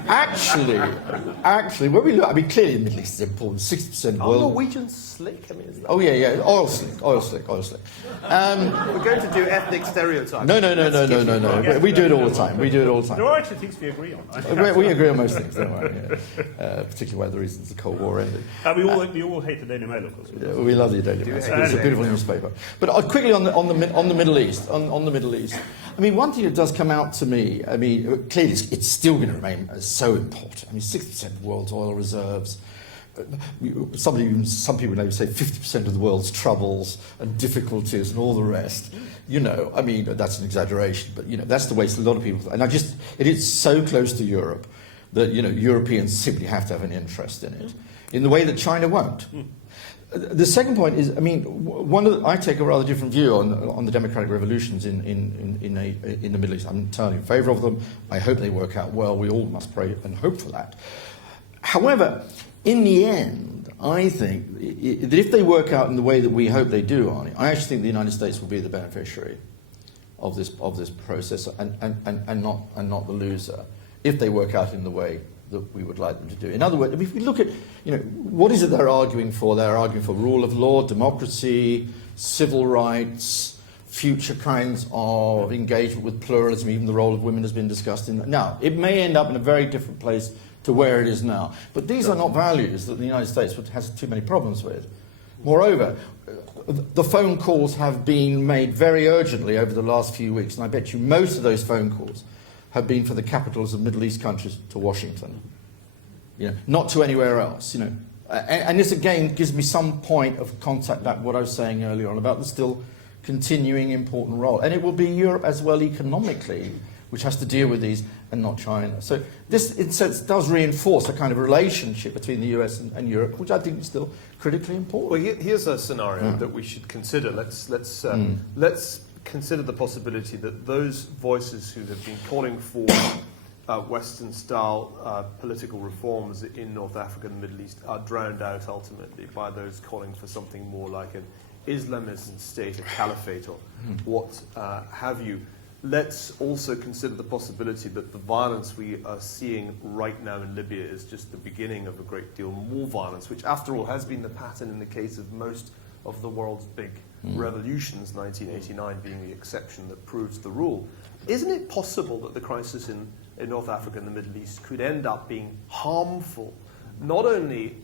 Actually, when we look, I mean, clearly the Middle East is important. 60% of the world. Norwegian slick? I mean, oh yeah, oil slick. We're going to do ethnic stereotypes. No. We do it all the time. There are actually things we agree on. We agree on most things, don't we? Yeah. Particularly one of the reasons the Cold War ended. We all hate the Daily Mail, of course. Yeah, we love the Daily Mail. It's a beautiful newspaper. But quickly on the Middle East. On the Middle East. I mean, one thing that does come out to me. I mean, clearly it's still going to remain so important. I mean, 60% of the world's oil reserves. Some people may say 50% of the world's troubles and difficulties and all the rest. I mean, that's an exaggeration, but that's the way a lot of people. And it is so close to Europe that Europeans simply have to have an interest in it, in the way that China won't. The second point is, I mean, I take a rather different view on the democratic revolutions in the Middle East. I'm entirely in favour of them. I hope they work out well. We all must pray and hope for that. However, in the end, I think that if they work out in the way that we hope they do, Arne, I actually think the United States will be the beneficiary of this process and not the loser, if they work out in the way that we would like them to do. In other words, if we look at, what is it they're arguing for? They're arguing for rule of law, democracy, civil rights, future kinds of engagement with pluralism. Even the role of women has been discussed in that. Now, it may end up in a very different place to where it is now. But these are not values that the United States has too many problems with. Moreover, the phone calls have been made very urgently over the last few weeks, and I bet you most of those phone calls have been for the capitals of Middle East countries to Washington, not to anywhere else. And this again gives me some point of contact, like what I was saying earlier on about the still continuing important role. And it will be Europe as well economically, which has to deal with these, and not China. So this, in a sense, does reinforce a kind of relationship between the US and Europe, which I think is still critically important. Well, here's a scenario that we should consider. Let's consider the possibility that those voices who have been calling for Western-style political reforms in North Africa and the Middle East are drowned out ultimately by those calling for something more like an Islamist state, a caliphate, or what have you. Let's also consider the possibility that the violence we are seeing right now in Libya is just the beginning of a great deal more violence, which after all has been the pattern in the case of most of the world's big revolutions, 1989 being the exception that proves the rule. Isn't it possible that the crisis in North Africa and the Middle East could end up being harmful, not only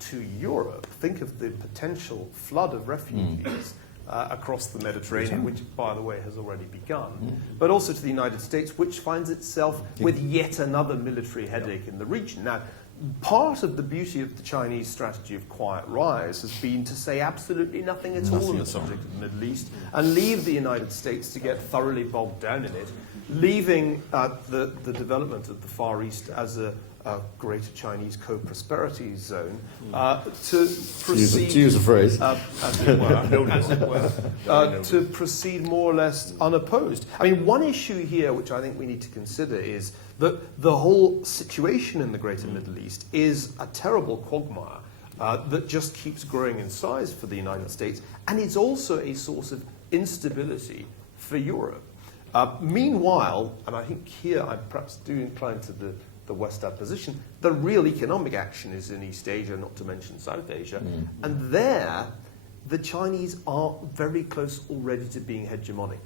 to Europe? Think of the potential flood of refugees across the Mediterranean, which, by the way, has already begun, but also to the United States, which finds itself with yet another military headache in the region. Now, part of the beauty of the Chinese strategy of quiet rise has been to say absolutely nothing at all on the subject of the Middle East and leave the United States to get thoroughly bogged down in it, leaving the development of the Far East as a greater Chinese co-prosperity zone to proceed, to use a phrase, as it were, to proceed more or less unopposed. I mean, one issue here which I think we need to consider is that the whole situation in the greater Middle East is a terrible quagmire that just keeps growing in size for the United States, and it's also a source of instability for Europe. Meanwhile, and I think here I perhaps do incline to the Westad position, the real economic action is in East Asia, not to mention South Asia, and there the Chinese are very close already to being hegemonic.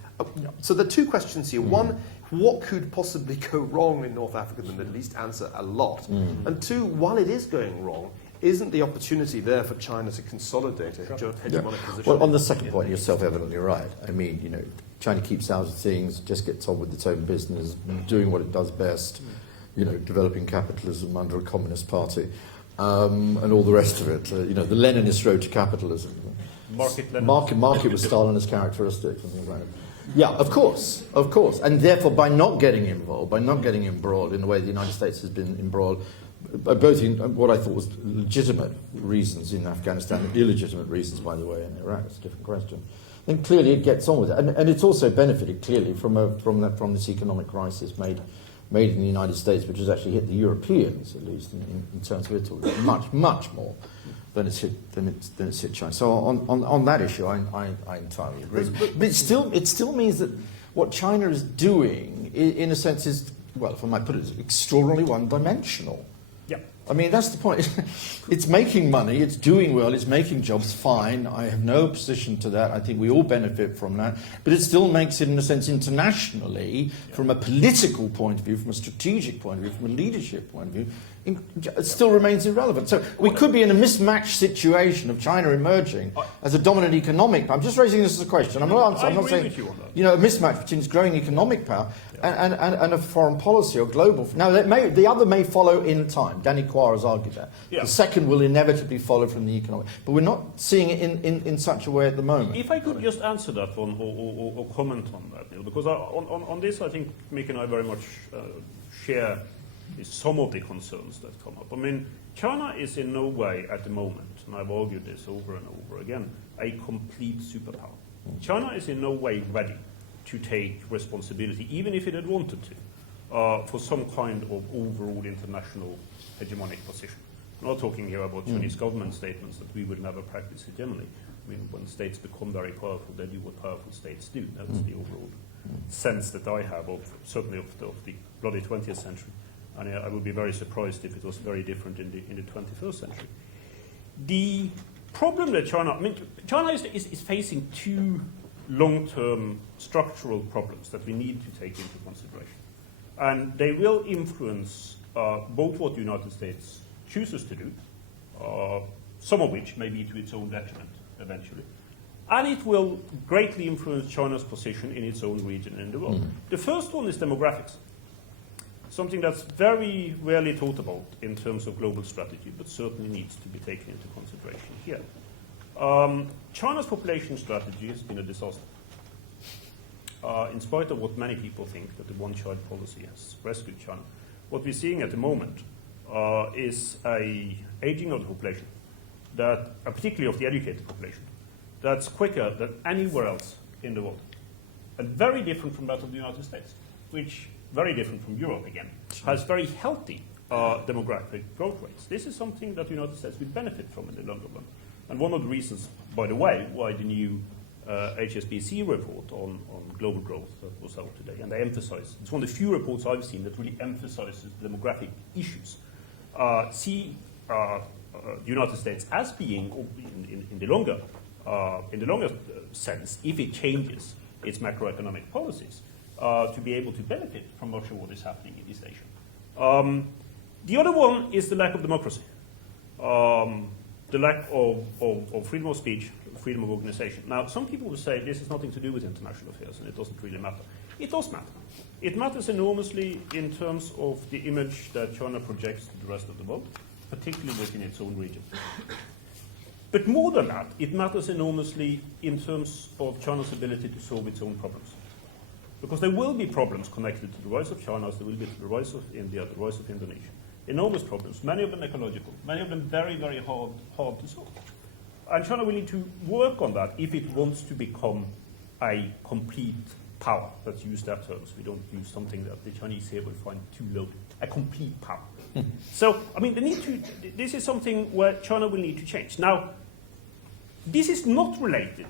So the two questions here. One, what could possibly go wrong in North Africa and the Middle East? Answer, a lot. And two, while it is going wrong, isn't the opportunity there for China to consolidate a hegemonic position? Well, on the second point, you're self-evidently right. I mean, China keeps out of things, just gets on with its own business, doing what it does best, developing capitalism under a communist party, and all the rest of it. The Leninist road to capitalism. Market with Stalinist characteristics and things like that. Yeah, of course. And therefore, by not getting involved, by not getting embroiled in the way the United States has been embroiled, both in what I thought was legitimate reasons in Afghanistan, and illegitimate reasons, by the way, in Iraq, it's a different question, then clearly it gets on with it. And it's also benefited, clearly, from this economic crisis made in the United States, which has actually hit the Europeans, at least, in terms of Italy, much more than it's hit China. So on that issue, I entirely agree. But it still means that what China is doing, in a sense, is, well, if I might put it, extraordinarily one-dimensional. Yeah. I mean, that's the point. It's making money, it's doing well, it's making jobs, fine. I have no opposition to that. I think we all benefit from that. But it still makes it, in a sense, internationally, from a political point of view, from a strategic point of view, from a leadership point of view, it still remains irrelevant. So we could be in a mismatched situation of China emerging as a dominant economic power. I'm just raising this as a question. I'm not saying, a mismatch between its growing economic power and a foreign policy or global. Now, the other may follow in time. Danny Quire has argued that. Yeah. The second will inevitably follow from the economic. But we're not seeing it in such a way at the moment. If I could just answer that one or comment on that, Neil, because on this I think Mick and I very much share some of the concerns that come up. I mean, China is in no way at the moment, and I've argued this over and over again, a complete superpower. China is in no way ready to take responsibility, even if it had wanted to, for some kind of overall international hegemonic position. I'm not talking here about Chinese government statements that we would never practice hegemony. I mean, when states become very powerful, they do what powerful states do. That's the overall sense that I have, certainly of the bloody 20th century. And I would be very surprised if it was very different in the 21st century. The problem that China is facing two long-term structural problems that we need to take into consideration. And they will influence both what the United States chooses to do, some of which may be to its own detriment eventually, and it will greatly influence China's position in its own region in the world. The first one is demographics, something that's very rarely thought about in terms of global strategy, but certainly needs to be taken into consideration here. China's population strategy has been a disaster. In spite of what many people think, that the one-child policy has rescued China, what we're seeing at the moment is an aging of the population, particularly of the educated population, that's quicker than anywhere else in the world, and very different from that of the United States, which, very different from Europe again, has very healthy demographic growth rates. This is something that the United States will benefit from in the longer run. And one of the reasons, by the way, why the new HSBC report on global growth that was out today, and they emphasize, it's one of the few reports I've seen that really emphasizes demographic issues, see the United States as being, in the longer sense, if it changes its macroeconomic policies, to be able to benefit from much of what is happening in East Asia. The other one is the lack of democracy, the lack of freedom of speech, freedom of organization. Now, some people will say this has nothing to do with international affairs and it doesn't really matter. It does matter. It matters enormously in terms of the image that China projects to the rest of the world, particularly within its own region. But more than that, it matters enormously in terms of China's ability to solve its own problems. Because there will be problems connected to the rise of China, as there will be to the rise of India, the rise of Indonesia. Enormous problems, many of them ecological, many of them very, very hard to solve. And China will need to work on that if it wants to become a complete power. Let's use that term, so we don't use something that the Chinese here will find too low. A complete power. So, I mean, this is something where China will need to change. Now, this is not related,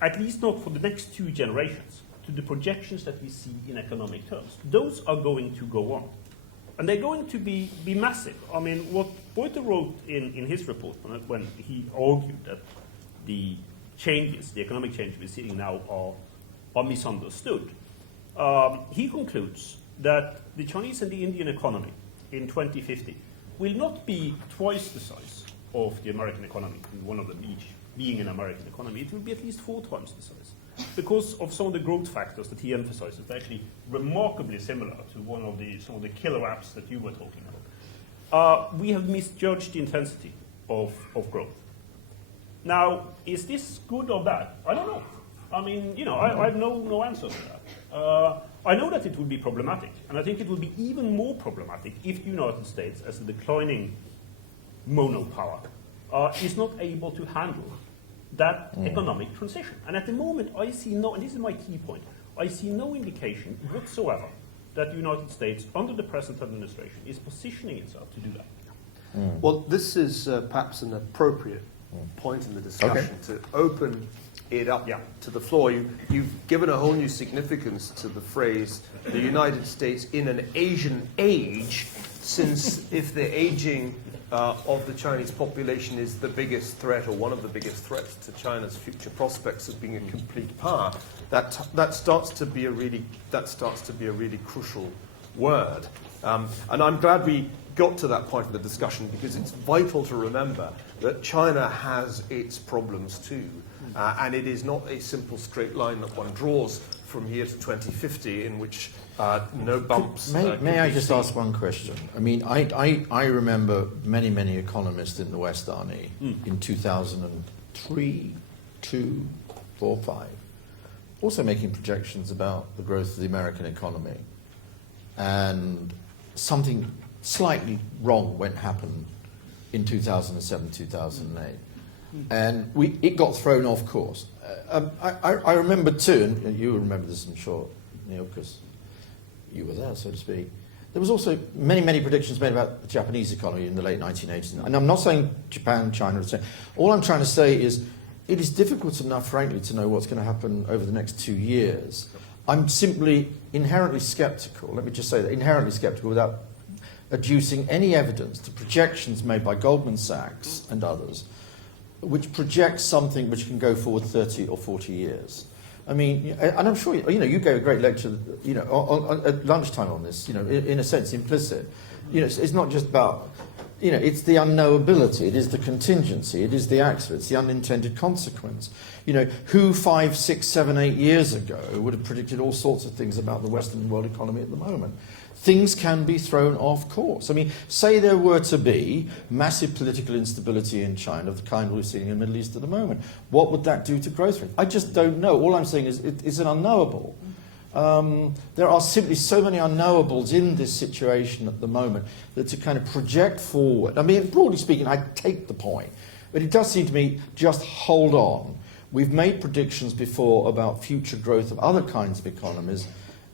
at least not for the next 2 generations, to the projections that we see in economic terms. Those are going to go on. And they're going to be massive. I mean, what Boyter wrote in his report when he argued that the economic changes we're seeing now are misunderstood, he concludes that the Chinese and the Indian economy in 2050 will not be twice the size of the American economy, one of them each being an American economy. It will be at least 4 times the size, because of some of the growth factors that he emphasizes. They're actually remarkably similar to some of the killer apps that you were talking about. We have misjudged the intensity of growth. Now, is this good or bad? I don't know. I mean, I have no answer to that. I know that it will be problematic, and I think it will be even more problematic if the United States, as a declining monopower, is not able to handle that economic transition. And at the moment, I see and this is my key point, I see no indication whatsoever that the United States, under the present administration, is positioning itself to do that. Well, this is perhaps an appropriate point in the discussion to open it up to the floor. You've given a whole new significance to the phrase, the United States in an Asian age, since if the aging of the Chinese population is the biggest threat, or one of the biggest threats to China's future prospects of being a complete power, that starts to be a really crucial word. And I'm glad we got to that point of the discussion, because it's vital to remember that China has its problems too, and it is not a simple straight line that one draws from here to 2050 in which no bumps. May I just ask one question? I mean, I remember many economists in the West, Arne, in 2003, 2, 4, 5, also making projections about the growth of the American economy. And something slightly wrong happened in 2007, 2008. And it got thrown off course. I remember too, and you remember this, I'm sure, Neil, because you were there, so to speak. There was also many predictions made about the Japanese economy in the late 1980s. And I'm not saying Japan, China, all I'm trying to say is it is difficult enough, frankly, to know what's going to happen over the next 2 years. I'm simply inherently skeptical, let me just say that, inherently skeptical, without adducing any evidence to projections made by Goldman Sachs and others, which projects something which can go forward 30 or 40 years. I mean, and I'm sure, you gave a great lecture, at lunchtime on this, in a sense implicit. It's not just about, it's the unknowability, it is the contingency, it is the accident, it's the unintended consequence. Who 5, 6, 7, 8 years ago would have predicted all sorts of things about the Western world economy at the moment? Things can be thrown off course. I mean, say there were to be massive political instability in China of the kind we're seeing in the Middle East at the moment. What would that do to growth rate? I just don't know. All I'm saying is it's an unknowable. There are simply so many unknowables in this situation at the moment that to kind of project forward, I mean, broadly speaking, I take the point, but it does seem to me, just hold on. We've made predictions before about future growth of other kinds of economies,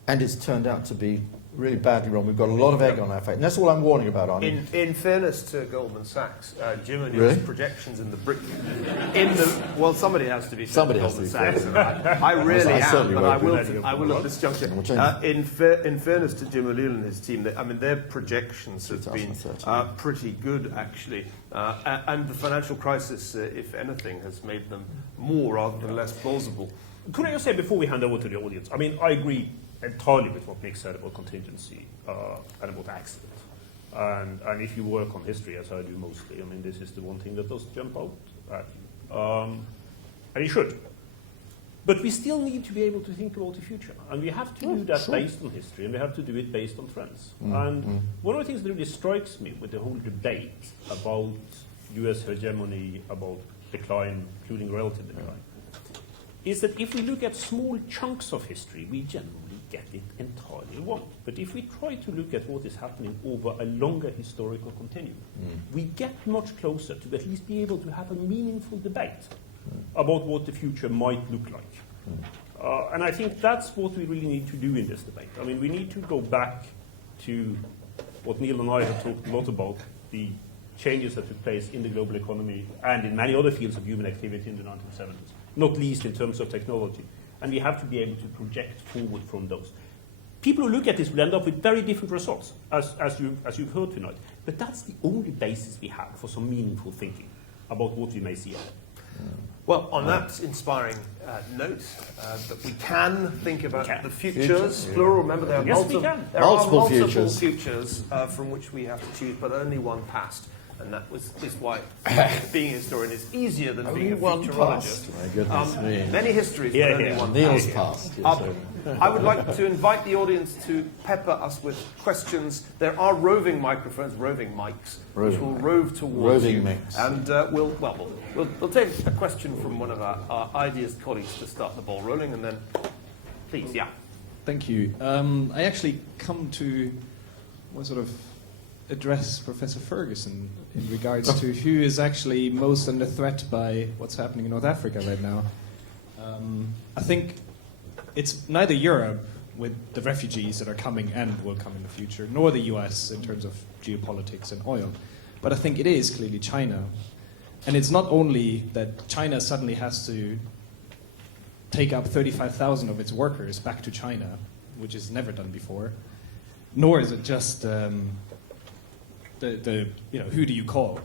and it's turned out to be really badly wrong. We've got a lot of egg on our face. And that's all I'm warning about, Arne. In fairness to Goldman Sachs, Jim and Really? his projections in the well, somebody has to be Somebody has to Goldman be Sachs. And I really I am, certainly but won't I will at this juncture. We'll change In fairness to Jim O'Leary and his team, their projections have been 2013. pretty good, actually. And the financial crisis, if anything, has made them more rather than less plausible. Could I just say, before we hand over to the audience, I mean, I agree entirely with what Nick said about contingency and about accident. And if you work on history, as I do mostly, I mean, this is the one thing that does jump out at you. And it should. But we still need to be able to think about the future. And we have to do that based on history, and we have to do it based on trends. And one of the things that really strikes me with the whole debate about US hegemony, about decline, including relative decline, is that if we look at small chunks of history, we generally get it entirely wrong. But if we try to look at what is happening over a longer historical continuum, we get much closer to at least be able to have a meaningful debate about what the future might look like. And I think that's what we really need to do in this debate. I mean, we need to go back to what Neil and I have talked a lot about, the changes that took place in the global economy and in many other fields of human activity in the 1970s, not least in terms of technology. And we have to be able to project forward from those. People who look at this will end up with very different results, as you've heard tonight. But that's the only basis we have for some meaningful thinking about what we may see ahead. Well, on that inspiring note, that we can think about the futures, plural. Remember, there are Yes, there Multiple are multiple futures. from which we have to choose, but only one past. And that is why being a historian is easier than being a futurologist. My goodness me. Many histories, but only one Neil's past. past. Yes, I would like to invite the audience to pepper us with questions. There are roving microphones, roving mics, which will rove towards you. Mix. And we'll take a question from one of our ideas colleagues to start the ball rolling, and then, please, yeah. Thank you. I actually come to sort of address Professor Ferguson in regards to who is actually most under threat by what's happening in North Africa right now. I think it's neither Europe with the refugees that are coming and will come in the future, nor the US in terms of geopolitics and oil. But I think it is clearly China. And it's not only that China suddenly has to take up 35,000 of its workers back to China, which is never done before, nor is it just who do you call?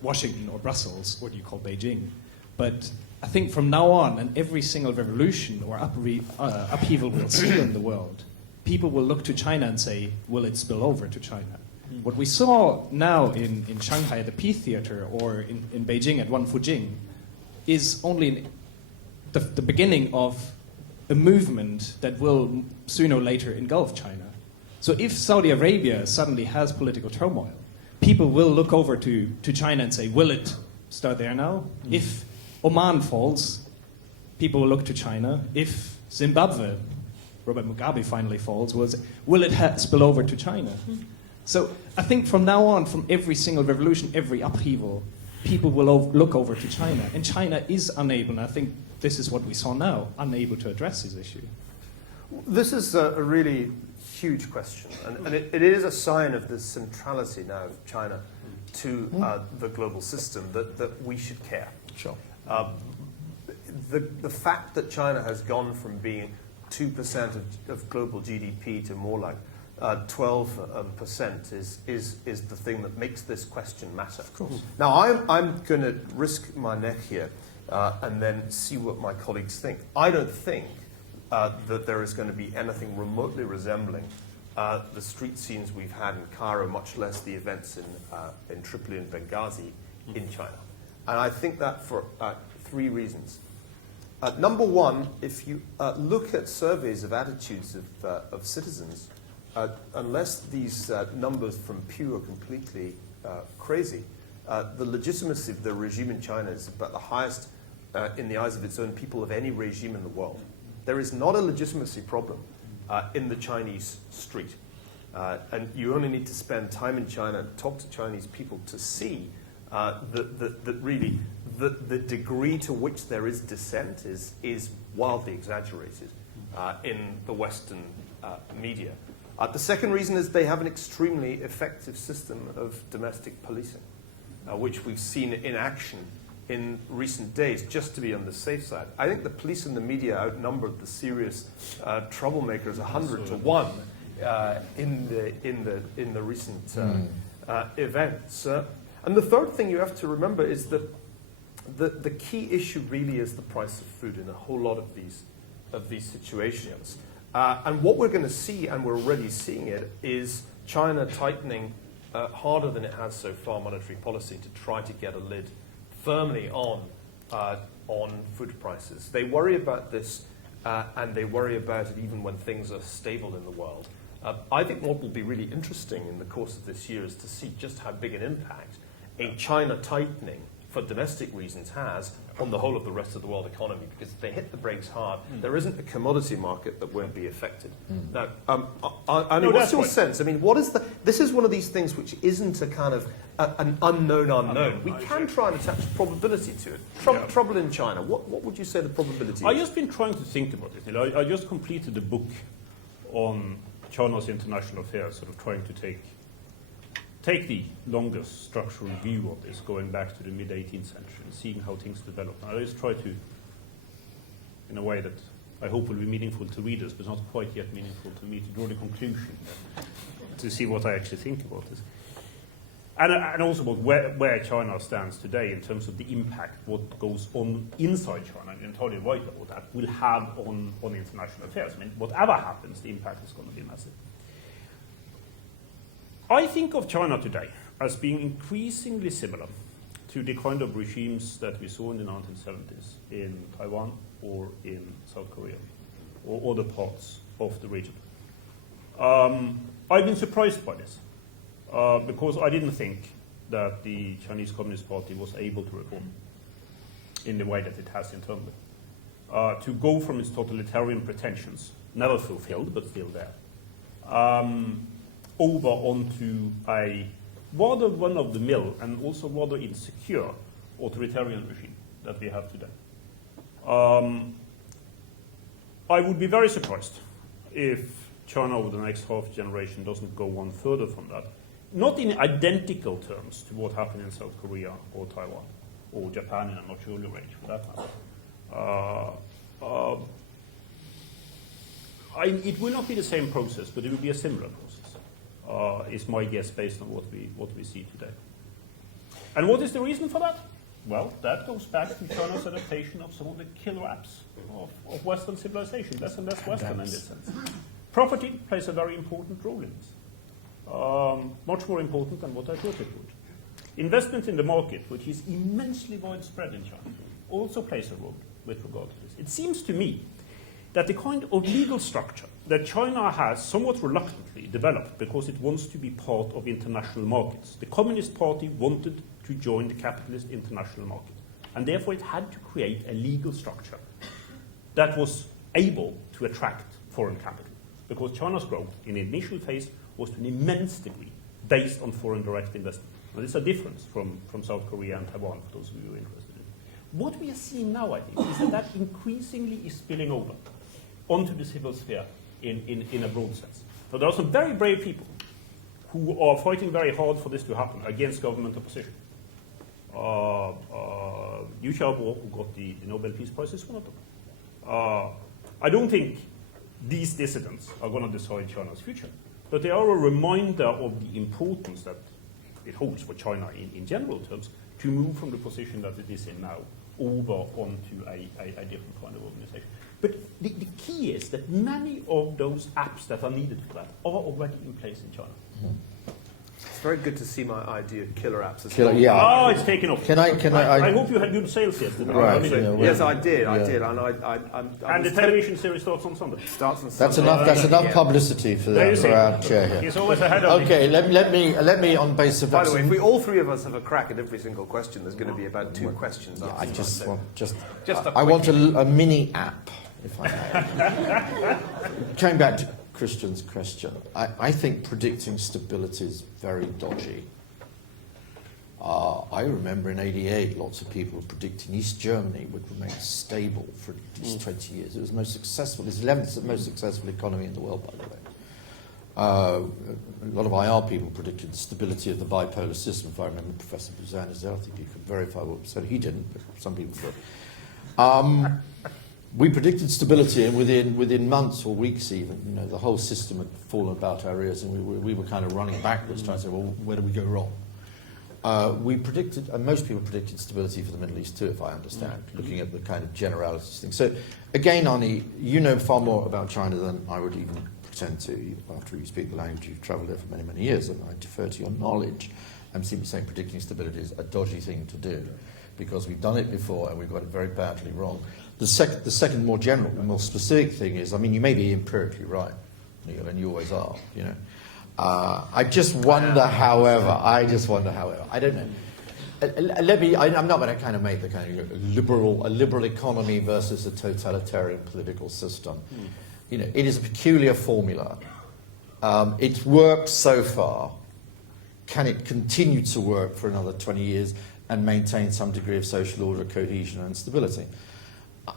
Washington or Brussels, or do you call Beijing? But I think from now on, and every single revolution or upheaval we'll see in the world, people will look to China and say, will it spill over to China? What we saw now in Shanghai at the P Theater or in Beijing at Wanfujing is only the beginning of a movement that will sooner or later engulf China. So if Saudi Arabia suddenly has political turmoil, people will look over to China and say, will it start there now? If Oman falls, people will look to China. If Zimbabwe, Robert Mugabe finally falls, will it spill over to China? So I think from now on, from every single revolution, every upheaval, people will look over to China. And China is unable, and I think this is what we saw now, unable to address this issue. This is a really huge question, and it is a sign of the centrality now of China to the global system that we should care. Sure. The fact that China has gone from being 2% of global GDP to more like 12% is the thing that makes this question matter. Of course. Now, I'm going to risk my neck here and then see what my colleagues think. I don't think that there is going to be anything remotely resembling the street scenes we've had in Cairo, much less the events in Tripoli and Benghazi in China. And I think that for 3 reasons. Number one, if you look at surveys of attitudes of citizens, unless these numbers from Pew are completely crazy, the legitimacy of the regime in China is about the highest in the eyes of its own people of any regime in the world. There is not a legitimacy problem in the Chinese street. And you only need to spend time in China and talk to Chinese people to see that really the degree to which there is dissent is wildly exaggerated in the Western media. The second reason is they have an extremely effective system of domestic policing, which we've seen in action in recent days, just to be on the safe side. I think the police and the media outnumbered the serious troublemakers 100 to 1 in the recent events. And the third thing you have to remember is that the key issue really is the price of food in a whole lot of these situations. And what we're going to see, and we're already seeing it, is China tightening harder than it has so far monetary policy to try to get a lid firmly on food prices. They worry about this, and they worry about it even when things are stable in the world. I think what will be really interesting in the course of this year is to see just how big an impact a China tightening for domestic reasons has on the whole of the rest of the world economy, because if they hit the brakes hard, there isn't a commodity market that won't be affected. Now, I mean, what's your sense? I mean, this is one of these things which isn't a kind of an unknown unknown. We can try and attach probability to it. Trouble in China. What would you say the probability is? I've just been trying to think about it. I just completed a book on China's international affairs, sort of trying to take the longest structural view of this, going back to the mid-18th century and seeing how things develop. And I just try to, in a way that I hope will be meaningful to readers, but not quite yet meaningful to me, to draw the conclusion, to see what I actually think about this. And also about where China stands today in terms of the impact, what goes on inside China, I'm entirely right about that, will have on international affairs. I mean, whatever happens, the impact is going to be massive. I think of China today as being increasingly similar to the kind of regimes that we saw in the 1970s in Taiwan or in South Korea or other parts of the region. I've been surprised by this because I didn't think that the Chinese Communist Party was able to reform in the way that it has internally. To go from its totalitarian pretensions, never fulfilled but still there, over onto a rather run-of-the-mill and also rather insecure authoritarian regime that we have today. I would be very surprised if China over the next half generation doesn't go one further from that. Not in identical terms to what happened in South Korea or Taiwan or Japan in a much earlier range, for that matter. It will not be the same process, but it will be a similar process. Is my guess based on what we see today. And what is the reason for that? Well, that goes back to China's adaptation of some of the killer apps of Western civilization, less and less Western in this sense. Property plays a very important role in this, much more important than what I thought it would. Investment in the market, which is immensely widespread in China, also plays a role with regard to this. It seems to me that the kind of legal structure that China has somewhat reluctantly developed because it wants to be part of international markets. The Communist Party wanted to join the capitalist international market, and therefore it had to create a legal structure that was able to attract foreign capital, because China's growth in the initial phase was to an immense degree based on foreign direct investment. Now, this is a difference from South Korea and Taiwan, for those of you who are interested in it. What we are seeing now, I think, is that increasingly is spilling over onto the civil sphere in a broad sense. So there are some very brave people who are fighting very hard for this to happen against government opposition. Liu Xiaobo, who got the Nobel Peace Prize, is one of them. I don't think these dissidents are going to decide China's future, but they are a reminder of the importance that it holds for China in general terms to move from the position that it is in now over onto a different kind of organization. But the key is that many of those apps that are needed for that are already in place in China. Mm-hmm. It's very good to see my idea of killer apps. Oh, it's taken off. I hope you had good sales yesterday. Right, yes, I did. Yeah. I did, And the television series starts on Sunday. That's enough publicity for our chair here. He's always ahead of me. Okay, let me on basis of that. By the way, if we all three of us have a crack at every single question, there's going to be about 2 questions. Yeah, I want a mini app, if I may. Going back to Christian's question, I think predicting stability is very dodgy. I remember in '88, lots of people were predicting East Germany would remain stable for at least 20 years. It was most successful. It's the 11th most successful economy in the world, by the way. A lot of IR people predicted the stability of the bipolar system. If I remember Professor Buzan, I think you could verify what was said. He didn't, but some people did. We predicted stability, and within months or weeks even, the whole system had fallen about our ears, and we were kind of running backwards, trying to say, well, where did we go wrong? We predicted, and most people predicted stability for the Middle East too, if I understand, looking at the kind of generalities thing. So, again, Arne, you know far more about China than I would even pretend to. After you speak the language, you've travelled there for many, many years, and I defer to your knowledge. I'm simply saying predicting stability is a dodgy thing to do, because we've done it before and we've got it very badly wrong. The second more general, more specific thing is, you may be empirically right, Neil, and you always are, I just wonder, however, I don't know. I'm not going to kind of make the kind of a liberal economy versus a totalitarian political system. It is a peculiar formula. It's worked so far. Can it continue to work for another 20 years and maintain some degree of social order, cohesion and stability?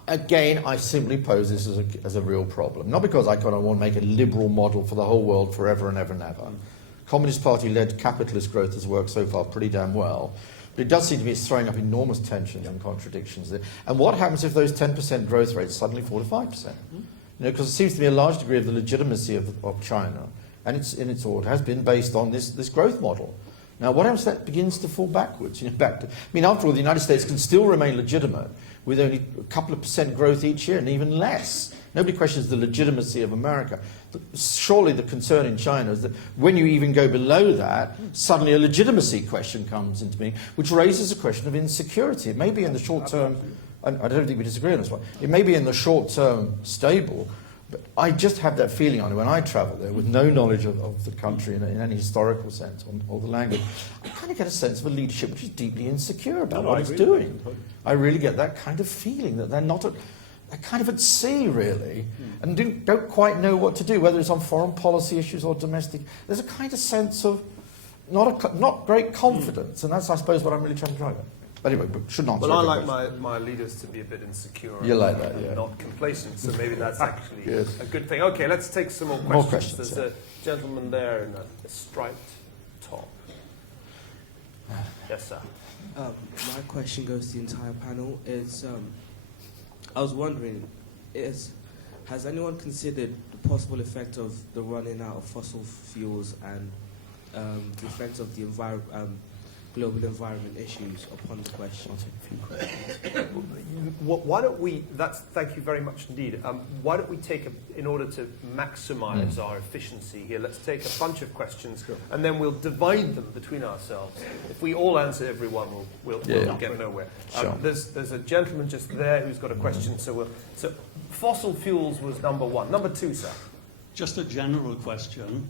Again, I simply pose this as a real problem. Not because I kind of want to make a liberal model for the whole world forever and ever and ever. Communist Party-led capitalist growth has worked so far pretty damn well. But it does seem to me it's throwing up enormous tensions and contradictions there. And what happens if those 10% growth rates suddenly fall to 5%? Because it seems to be a large degree of the legitimacy of China, and its order has been based on this growth model. Now, what happens if that begins to fall backwards? After all, the United States can still remain legitimate with only a couple of % growth each year, and even less. Nobody questions the legitimacy of America. Surely the concern in China is that when you even go below that, suddenly a legitimacy question comes into being, which raises a question of insecurity. It may be in the short term, and I don't think we disagree on this one, it may be in the short term stable, but I just have that feeling on it when I travel there with no knowledge of the country in any historical sense or the language. I kind of get a sense of a leadership which is deeply insecure about what it's doing. I really get that kind of feeling that they're kind of at sea, really, and don't quite know what to do, whether it's on foreign policy issues or domestic. There's a kind of sense of not great confidence, and that's, I suppose, what I'm really trying to drive at. But anyway, but shouldn't answer. Well, I like my leaders to be a bit insecure. You like that, yeah. Not complacent, so maybe that's actually a good thing. Okay, let's take some more questions. More questions. There's a gentleman there in a striped top. Yes, sir. My question goes to the entire panel. I was wondering, has anyone considered the possible effect of the running out of fossil fuels and the effect of the global environment issues upon the question? Why don't we, thank you very much indeed. Why don't we take, in order to maximise our efficiency here, let's take a bunch of questions and then we'll divide them between ourselves. If we all answer every one, we'll get nowhere. Sure. There's a gentleman just there who's got a question, so fossil fuels was number 1. Number 2, sir. Just a general question.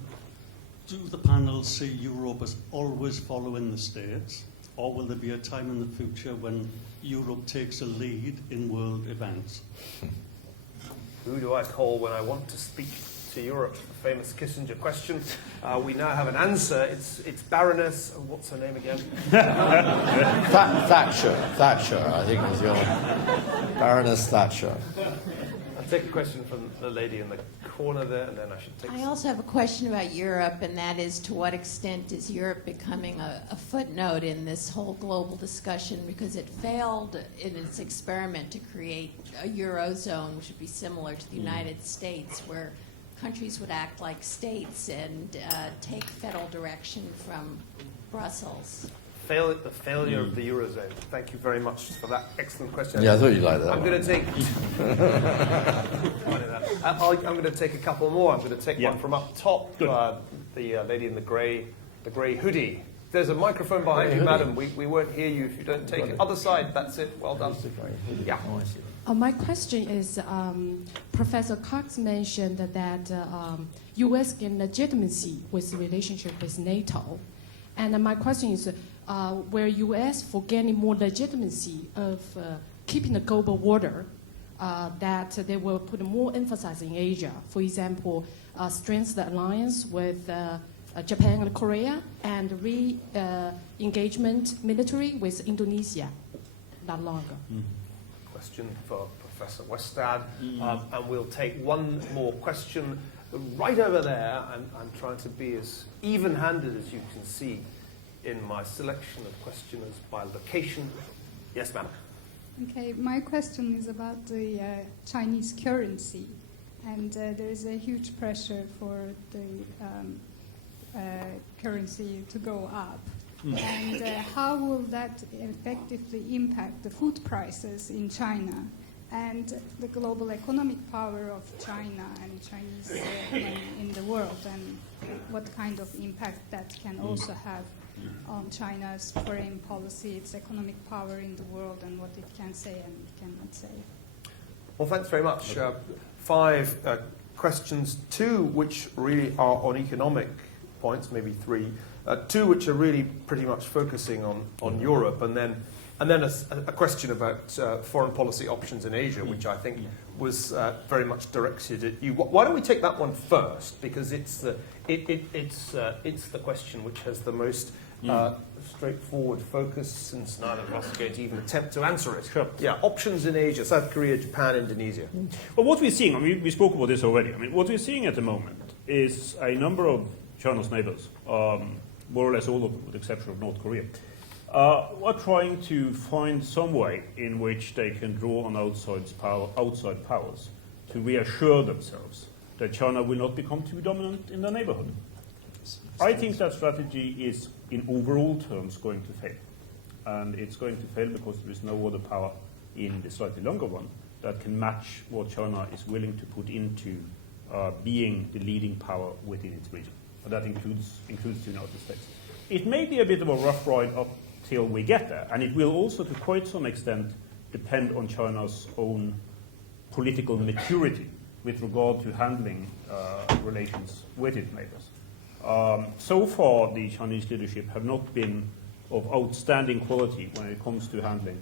Do the panel see Europe as always following the States, or will there be a time in the future when Europe takes a lead in world events? Who do I call when I want to speak to Europe? The famous Kissinger question. We now have an answer. It's Baroness. What's her name again? Thatcher, I think was your Baroness Thatcher. I'll take a question from the lady in the corner there, and then I should take... I also have a question about Europe, and that is, to what extent is Europe becoming a footnote in this whole global discussion, because it failed in its experiment to create a Eurozone which would be similar to the United States, where countries would act like states and take federal direction from Brussels. The failure of the Eurozone. Thank you very much for that excellent question. Yeah, I thought you'd like that. I'm going to take. I'm going to take a couple more. I'm going to take one from up top. The lady in the grey hoodie. There's a microphone behind you, madam. We won't hear you if you don't take it. Other side. That's it. Well done. Yeah. My question is, Professor Cox mentioned that U.S. gained legitimacy with the relationship with NATO. And my question is, where U.S. for gaining more legitimacy of keeping the global order, that they will put more emphasis in Asia. For example, strengthen the alliance with Japan and Korea, and re-engagement military with Indonesia, not longer. Question for Professor Westad, and we'll take one more question right over there. I'm trying to be as even-handed as you can see in my selection of questioners by location. Yes, ma'am. Okay, my question is about the Chinese currency, and there is a huge pressure for the currency to go up. And how will that effectively impact the food prices in China and the global economic power of China and Chinese money in the world, and what kind of impact that can also have on China's foreign policy, its economic power in the world, and what it can say and cannot say? Well, thanks very much. 5 questions, 2 which really are on economic points, maybe 3. 2 which are really pretty much focusing on Europe, and then a question about foreign policy options in Asia, which I think was very much directed at you. Why don't we take that one first, because it's the question which has the most straightforward focus, since neither of us are going to even attempt to answer it. Sure. Yeah, options in Asia: South Korea, Japan, Indonesia. Well, what we're seeing, I mean, we spoke about this already. I mean, what we're seeing at the moment is a number of China's neighbors, more or less all of them, with the exception of North Korea, are trying to find some way in which they can draw on outside powers to reassure themselves that China will not become too dominant in their neighborhood. I think that strategy is, in overall terms, going to fail. And it's going to fail because there is no other power in the slightly longer one that can match what China is willing to put into being the leading power within its region. And that includes the United States. It may be a bit of a rough ride up till we get there, and it will also, to quite some extent, depend on China's own political maturity with regard to handling relations with its neighbors. So far, the Chinese leadership have not been of outstanding quality when it comes to handling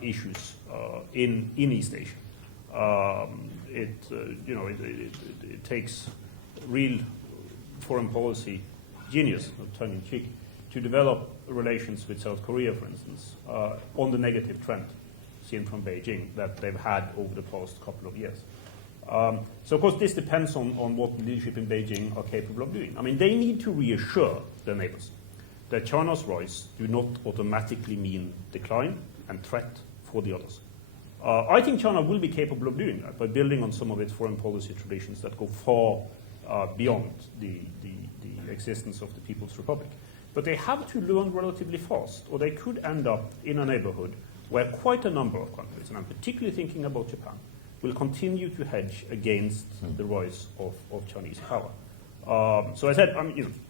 issues in East Asia. It takes real foreign policy genius, not tongue-in-cheek, to develop relations with South Korea, for instance, on the negative trend seen from Beijing that they've had over the past couple of years. So, of course, this depends on what the leadership in Beijing are capable of doing. I mean, they need to reassure their neighbors that China's rise do not automatically mean decline and threat for the others. I think China will be capable of doing that by building on some of its foreign policy traditions that go far beyond the existence of the People's Republic. But they have to learn relatively fast, or they could end up in a neighborhood where quite a number of countries, and I'm particularly thinking about Japan, will continue to hedge against the rise of Chinese power. So I said,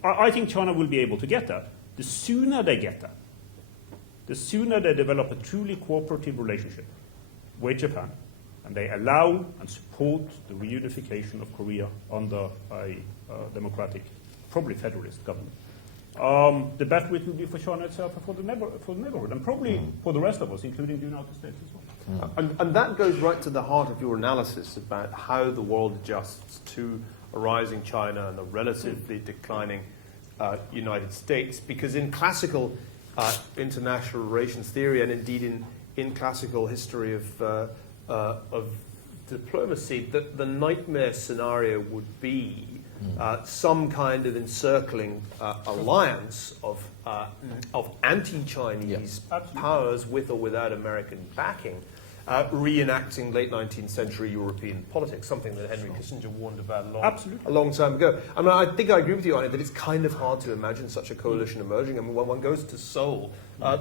I think China will be able to get that. The sooner they get that, the sooner they develop a truly cooperative relationship with Japan, and they allow and support the reunification of Korea under a democratic, probably federalist government, the better it will be for China itself and for the neighborhood, and probably for the rest of us, including the United States as well. And that goes right to the heart of your analysis about how the world adjusts to a rising China and a relatively declining United States, because in classical international relations theory, and indeed in classical history of diplomacy, the nightmare scenario would be some kind of encircling alliance of anti-Chinese powers with or without American backing, reenacting late 19th century European politics, something that Henry Kissinger warned about Absolutely. a long time ago. I mean, I think I agree with you on it that it's kind of hard to imagine such a coalition emerging. I mean, when one goes to Seoul,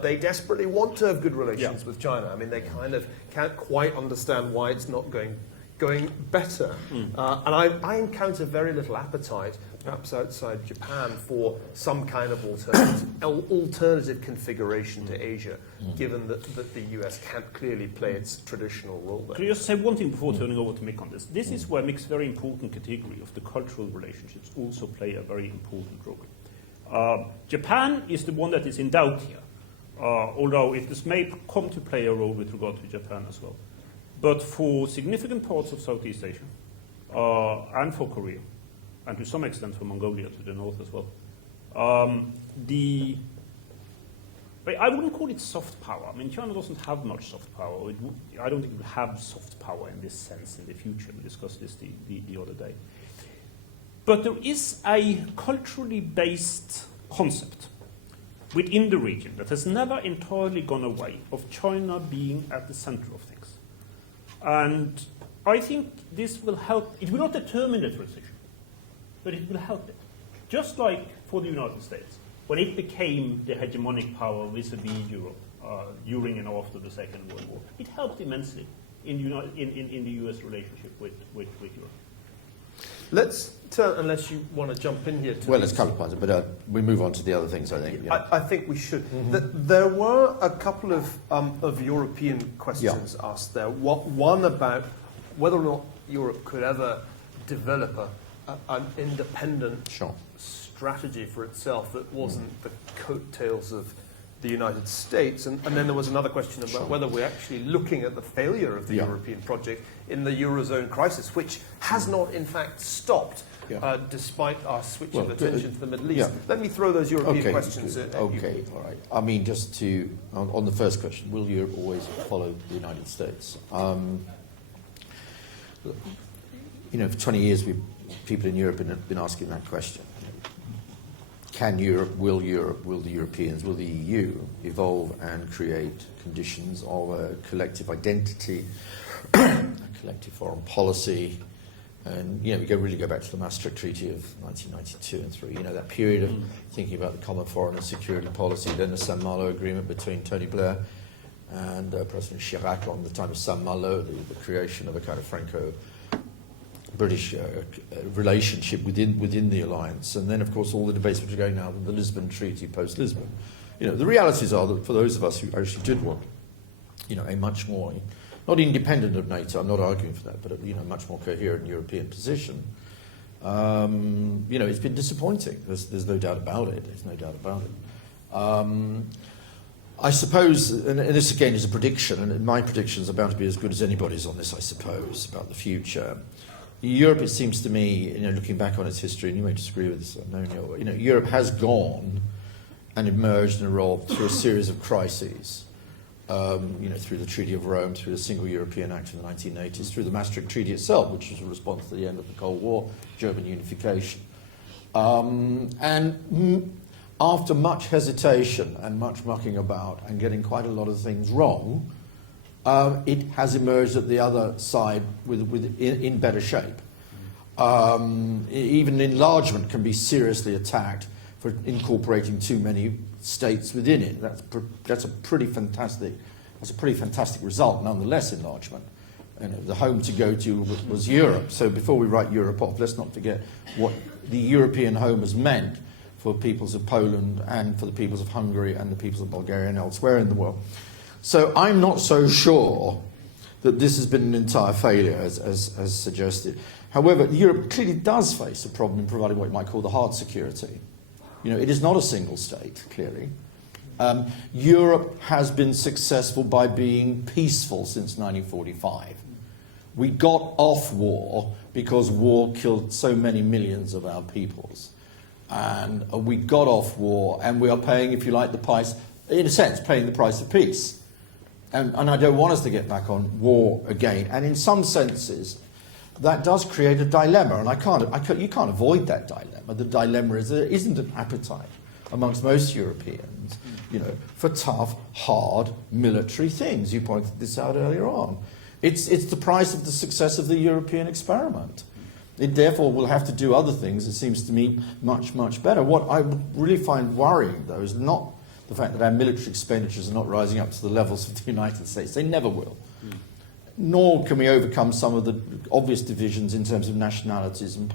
they desperately want to have good relations with China. I mean, they kind of can't quite understand why it's not going better. And I encounter very little appetite, perhaps outside Japan, for some kind of alternative configuration to Asia, given that the US can't clearly play its traditional role there. Can I just say one thing before turning over to Mick on this? This is where Mick's very important category of the cultural relationships also play a very important role. Japan is the one that is in doubt here, although this may come to play a role with regard to Japan as well. But for significant parts of Southeast Asia, and for Korea, and to some extent for Mongolia to the north as well, I wouldn't call it soft power. I mean, China doesn't have much soft power. I don't think it will have soft power in this sense in the future. We discussed this the other day. But there is a culturally based concept within the region that has never entirely gone away of China being at the center of things. And I think this will help. It will not determine the transition, but it will help it. Just like for the United States, when it became the hegemonic power vis-a-vis Europe during and after the Second World War, it helped immensely in the US relationship with Europe. Let's turn, unless you want to jump in here. Well, let's cover part of it, but we move on to the other things, I think. Yeah. I think we should. There were a couple of European questions asked there. One about whether or not Europe could ever develop an independent strategy for itself that wasn't the coattails of the United States. And then there was another question about whether we're actually looking at the failure of the European project in the Eurozone crisis, which has not, in fact, stopped despite our switch of attention to the Middle East. Let me throw those European questions at you. Okay, all right. I mean, just to, on the first question, will Europe always follow the United States? You know, for 20 years, people in Europe have been asking that question. Can Europe, will the Europeans, will the EU evolve and create conditions of a collective identity, a collective foreign policy? And, you know, we really go back to the Maastricht Treaty of 1992 and 3, you know, that period of thinking about the common foreign and security policy, then the Saint-Malo agreement between Tony Blair and President Chirac on the time of Saint-Malo, the creation of a kind of Franco-British relationship within the alliance. And then, of course, all the debates which are going now with the Lisbon Treaty post-Lisbon. You know, the realities are that for those of us who actually did want, you know, a much more, not independent of NATO, I'm not arguing for that, but you know, much more coherent European position. You know, it's been disappointing. There's no doubt about it. There's no doubt about it. I suppose, and this again is a prediction, and my predictions are bound to be as good as anybody's on this, I suppose, about the future. Europe, it seems to me, you know, looking back on its history, and you may disagree with this, you know, Europe has gone and emerged and evolved through a series of crises. You know, through the Treaty of Rome, through the Single European Act in the 1980s, through the Maastricht Treaty itself, which was a response to the end of the Cold War, German unification. And after much hesitation and much mucking about and getting quite a lot of things wrong, it has emerged at the other side in better shape. Even enlargement can be seriously attacked for incorporating too many states within it. That's a pretty fantastic result. Nonetheless, enlargement. You know, the home to go to was Europe. So before we write Europe off, let's not forget what the European home has meant for peoples of Poland and for the peoples of Hungary and the peoples of Bulgaria and elsewhere in the world. So I'm not so sure that this has been an entire failure, as suggested. However, Europe clearly does face a problem in providing what you might call the hard security. You know, it is not a single state, clearly. Europe has been successful by being peaceful since 1945. We got off war because war killed so many millions of our peoples. And we got off war, and we are paying, if you like, the price, in a sense, paying the price of peace. And I don't want us to get back on war again. And in some senses, that does create a dilemma, and you can't avoid that dilemma. The dilemma is there isn't an appetite amongst most Europeans for tough, hard military things. You pointed this out earlier on. It's the price of the success of the European experiment. It therefore will have to do other things, it seems to me, much, much better. What I really find worrying, though, is not the fact that our military expenditures are not rising up to the levels of the United States. They never will. Nor can we overcome some of the obvious divisions in terms of nationalities and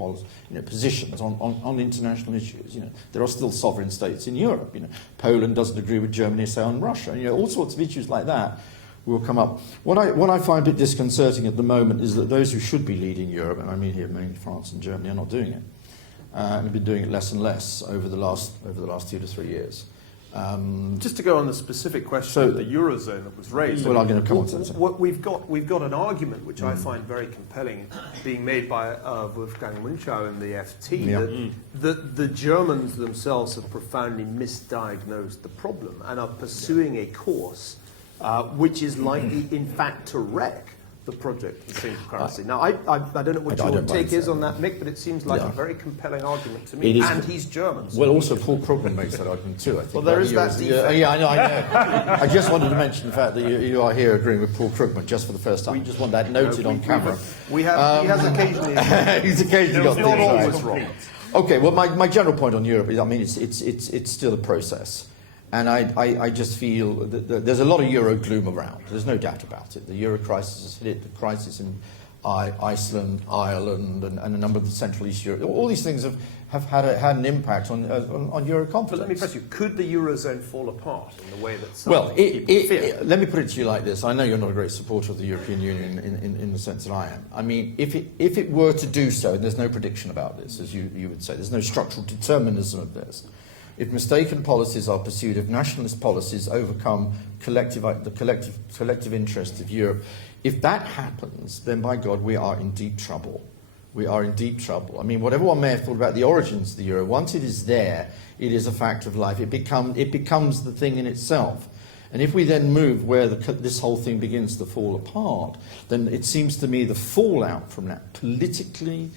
positions on international issues. There are still sovereign states in Europe. Poland doesn't agree with Germany, say, on Russia. All sorts of issues like that will come up. What I find a bit disconcerting at the moment is that those who should be leading Europe, and I mean here mainly France and Germany, are not doing it, and have been doing it less and less over the last 2 to 3 years. Just to go on the specific question of the Eurozone that was raised. Well, I'm going to come on to that. What we've got an argument which I find very compelling, being made by Wolfgang Münchow in the FT, that the Germans themselves have profoundly misdiagnosed the problem and are pursuing a course which is likely, in fact, to wreck the project of the single currency. Now, I don't know what your take is on that, Mick, but it seems like a very compelling argument to me. And he's German. So well, also Paul Krugman makes that argument too, I think. Well, there is that defect. Yeah, I know. I just wanted to mention the fact that you are here agreeing with Paul Krugman just for the first time. We just want that noted on camera. He has occasionally... He's occasionally got things not always right. wrong. Okay, well, my general point on Europe is, I mean, it's still a process. And I just feel that there's a lot of Euro gloom around. There's no doubt about it. The Euro crisis has hit, the crisis in Iceland, Ireland, and a number of the Central East Europe. All these things have had an impact on Euro confidence. But let me press you, could the Eurozone fall apart in the way that some well, fear? Let me put it to you like this. I know you're not a great supporter of the European Union in the sense that I am. I mean, if it were to do so, and there's no prediction about this, as you would say, there's no structural determinism of this. If mistaken policies are pursued, if nationalist policies overcome the collective interest of Europe, if that happens, then by God, we are in deep trouble. We are in deep trouble. I mean, whatever one may have thought about the origins of the euro, once it is there, it is a fact of life. It becomes the thing in itself. And if we then move where this whole thing begins to fall apart, then it seems to me the fallout from that politically,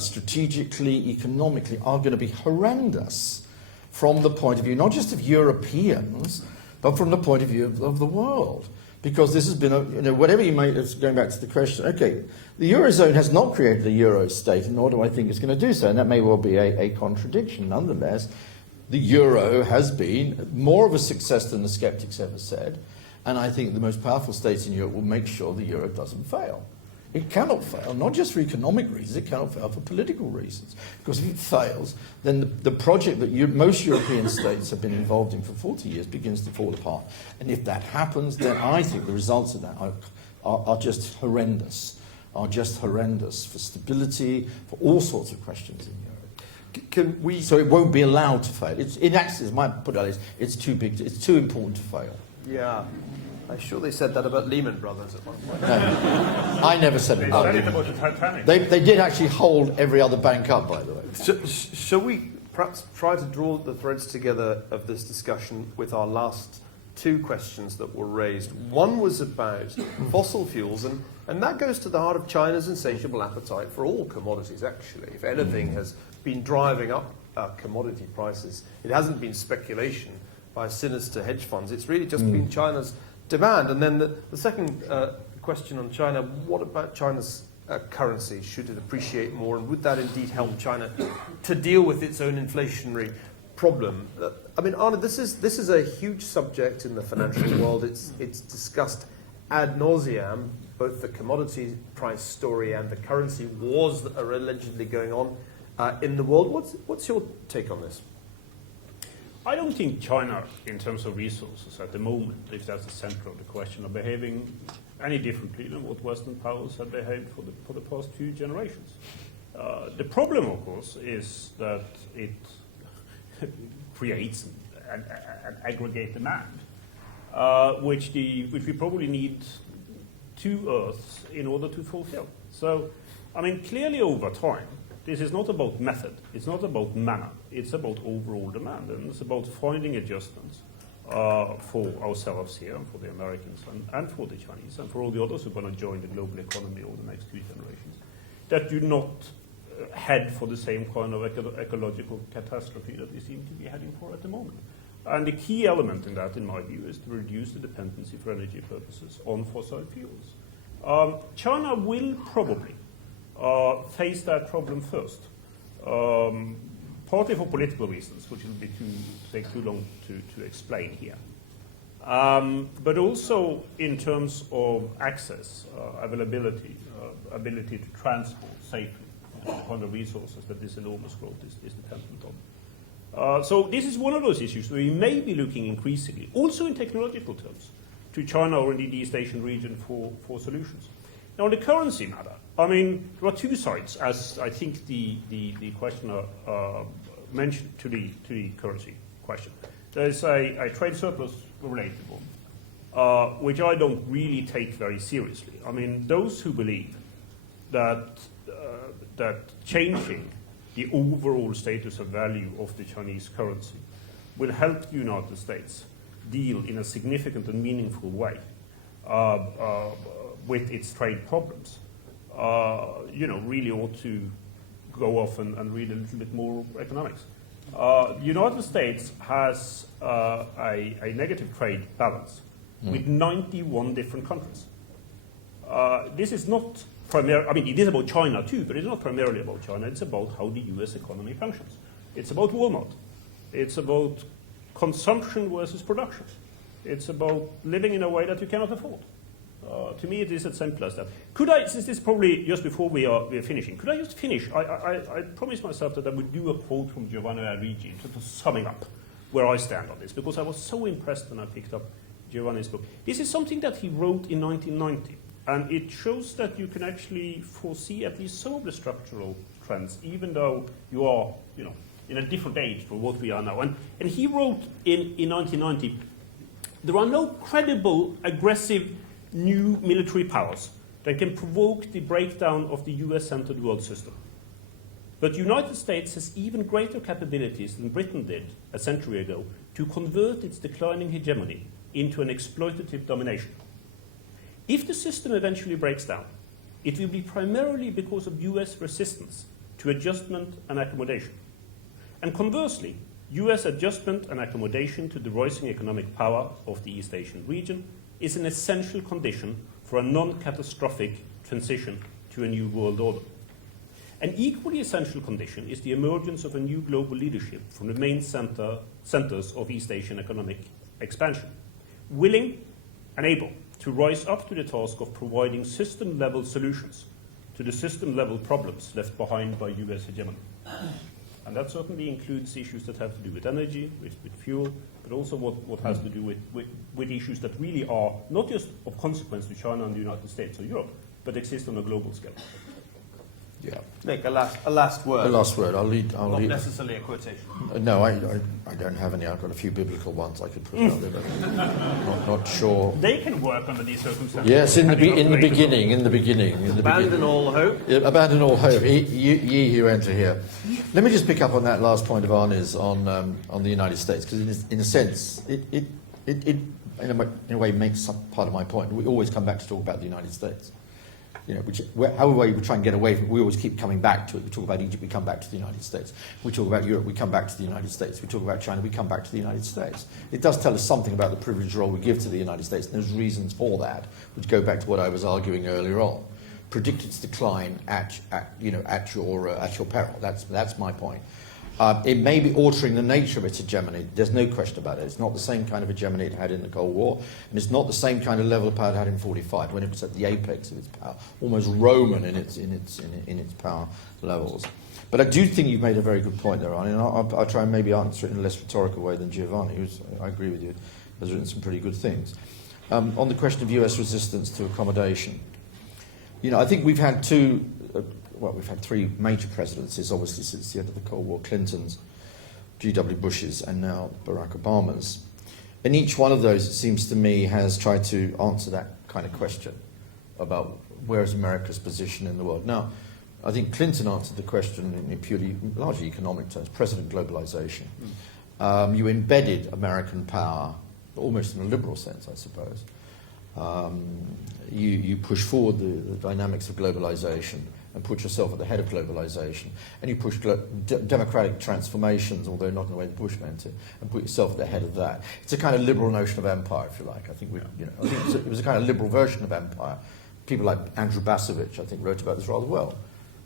strategically, economically are going to be horrendous. From the point of view, not just of Europeans, but from the point of view of the world. Because this has been, whatever you may, going back to the question, okay, the Eurozone has not created a Euro state, nor do I think it's going to do so, and that may well be a contradiction. Nonetheless, the Euro has been more of a success than the skeptics ever said, and I think the most powerful states in Europe will make sure the Euro doesn't fail. It cannot fail, not just for economic reasons, it cannot fail for political reasons. Because if it fails, then the project that most European states have been involved in for 40 years begins to fall apart. And if that happens, then I think the results of that are just horrendous, for stability, for all sorts of questions in Europe. So it won't be allowed to fail. In essence, my put it it's too big, it's too important to fail. Yeah. I'm sure they said that about Lehman Brothers at one point. No, I never said it about Lehman. About the Titanic. They did actually hold every other bank up, by the way. Shall we perhaps try to draw the threads together of this discussion with our last two questions that were raised? One was about fossil fuels, and that goes to the heart of China's insatiable appetite for all commodities, actually. If anything has been driving up commodity prices, it hasn't been speculation by sinister hedge funds. It's really just been China's demand. And then the second question on China, what about China's currency? Should it appreciate more? And would that indeed help China to deal with its own inflationary problem? I mean, Arne, this is a huge subject in the financial world. It's discussed ad nauseam, both the commodity price story and the currency wars that are allegedly going on in the world. What's your take on this? I don't think China, in terms of resources at the moment, if that's the center of the question, are behaving any differently than what Western powers have behaved for the past few generations. The problem, of course, is that it creates an aggregate demand, which we probably need 2 Earths in order to fulfill. So, I mean, clearly over time, this is not about method, it's not about manner, it's about overall demand, and it's about finding adjustments for ourselves here, and for the Americans, and for the Chinese, and for all the others who are going to join the global economy over the next 2 generations, that do not head for the same kind of ecological catastrophe that we seem to be heading for at the moment. And the key element in that, in my view, is to reduce the dependency for energy purposes on fossil fuels. China will probably face that problem first, partly for political reasons, which will take too long to explain here. But also in terms of access, availability, ability to transport safely the kind of resources that this enormous growth is dependent on. So this is one of those issues where we may be looking increasingly, also in technological terms, to China or indeed the East Asian region for solutions. Now, on the currency matter, I mean, there are two sides, as I think the questioner mentioned to the currency question. There's a trade surplus related one, which I don't really take very seriously. I mean, those who believe that changing the overall status of value of the Chinese currency will help the United States deal in a significant and meaningful way with its trade problems, really ought to go off and read a little bit more economics. The United States has a negative trade balance with 91 different countries. This is not primarily, I mean, it is about China too, but it's not primarily about China. It's about how the US economy functions. It's about Walmart. It's about consumption versus production. It's about living in a way that you cannot afford. To me, it is as simple as that. Could I, since this is probably just before we are finishing, could I just finish? I promised myself that I would do a quote from Giovanni Arrighi, sort of summing up where I stand on this, because I was so impressed when I picked up Giovanni's book. This is something that he wrote in 1990, and it shows that you can actually foresee at least some of the structural trends, even though you are, in a different age from what we are now. And he wrote in 1990, there are no credible, aggressive new military powers that can provoke the breakdown of the US-centered world system. But the United States has even greater capabilities than Britain did a century ago to convert its declining hegemony into an exploitative domination. If the system eventually breaks down, it will be primarily because of US resistance to adjustment and accommodation. And conversely, US adjustment and accommodation to the rising economic power of the East Asian region is an essential condition for a non-catastrophic transition to a new world order. An equally essential condition is the emergence of a new global leadership from the main centers of East Asian economic expansion, willing and able to rise up to the task of providing system-level solutions to the system-level problems left behind by US hegemony. And that certainly includes issues that have to do with energy, with fuel, but also what has to do with issues that really are not just of consequence to China and the United States or Europe, but exist on a global scale. Yeah. Nick, a last word. A last word. I'll lead. Not necessarily a quotation. No, I don't have any. I've got a few biblical ones I could put out there, but not sure. They can work under these circumstances. Yes, in the beginning. Abandon all hope. Abandon all hope. Ye who enter here. Let me just pick up on that last point of Arne's on the United States, because in a sense, it in a way makes part of my point. We always come back to talk about the United States. However we try and get away from it, we always keep coming back to it. We talk about Egypt, we come back to the United States. We talk about Europe, we come back to the United States. We talk about China, we come back to the United States. It does tell us something about the privileged role we give to the United States, and there's reasons for that, which go back to what I was arguing earlier on. Predict its decline at your peril. That's my point. It may be altering the nature of its hegemony. There's no question about it. It's not the same kind of hegemony it had in the Cold War, and it's not the same kind of level of power it had in '45 when it was at the apex of its power, almost Roman in its power levels. But I do think you've made a very good point there, Arne, and I'll try and maybe answer it in a less rhetorical way than Giovanni, who's, I agree with you, has written some pretty good things. On the question of US resistance to accommodation, I think we've had we've had three major presidencies, obviously, since the end of the Cold War: Clinton's, G.W. Bush's, and now Barack Obama's. And each one of those, it seems to me, has tried to answer that kind of question about where is America's position in the world. Now, I think Clinton answered the question in purely, largely economic terms, President globalization. You embedded American power, almost in a liberal sense, I suppose. You push forward the dynamics of globalization and put yourself at the head of globalization, and you push democratic transformations, although not in the way the Bush meant it, and put yourself at the head of that. It's a kind of liberal notion of empire, if you like. I think it was a kind of liberal version of empire. People like Andrew Basovich, I think, wrote about this rather well,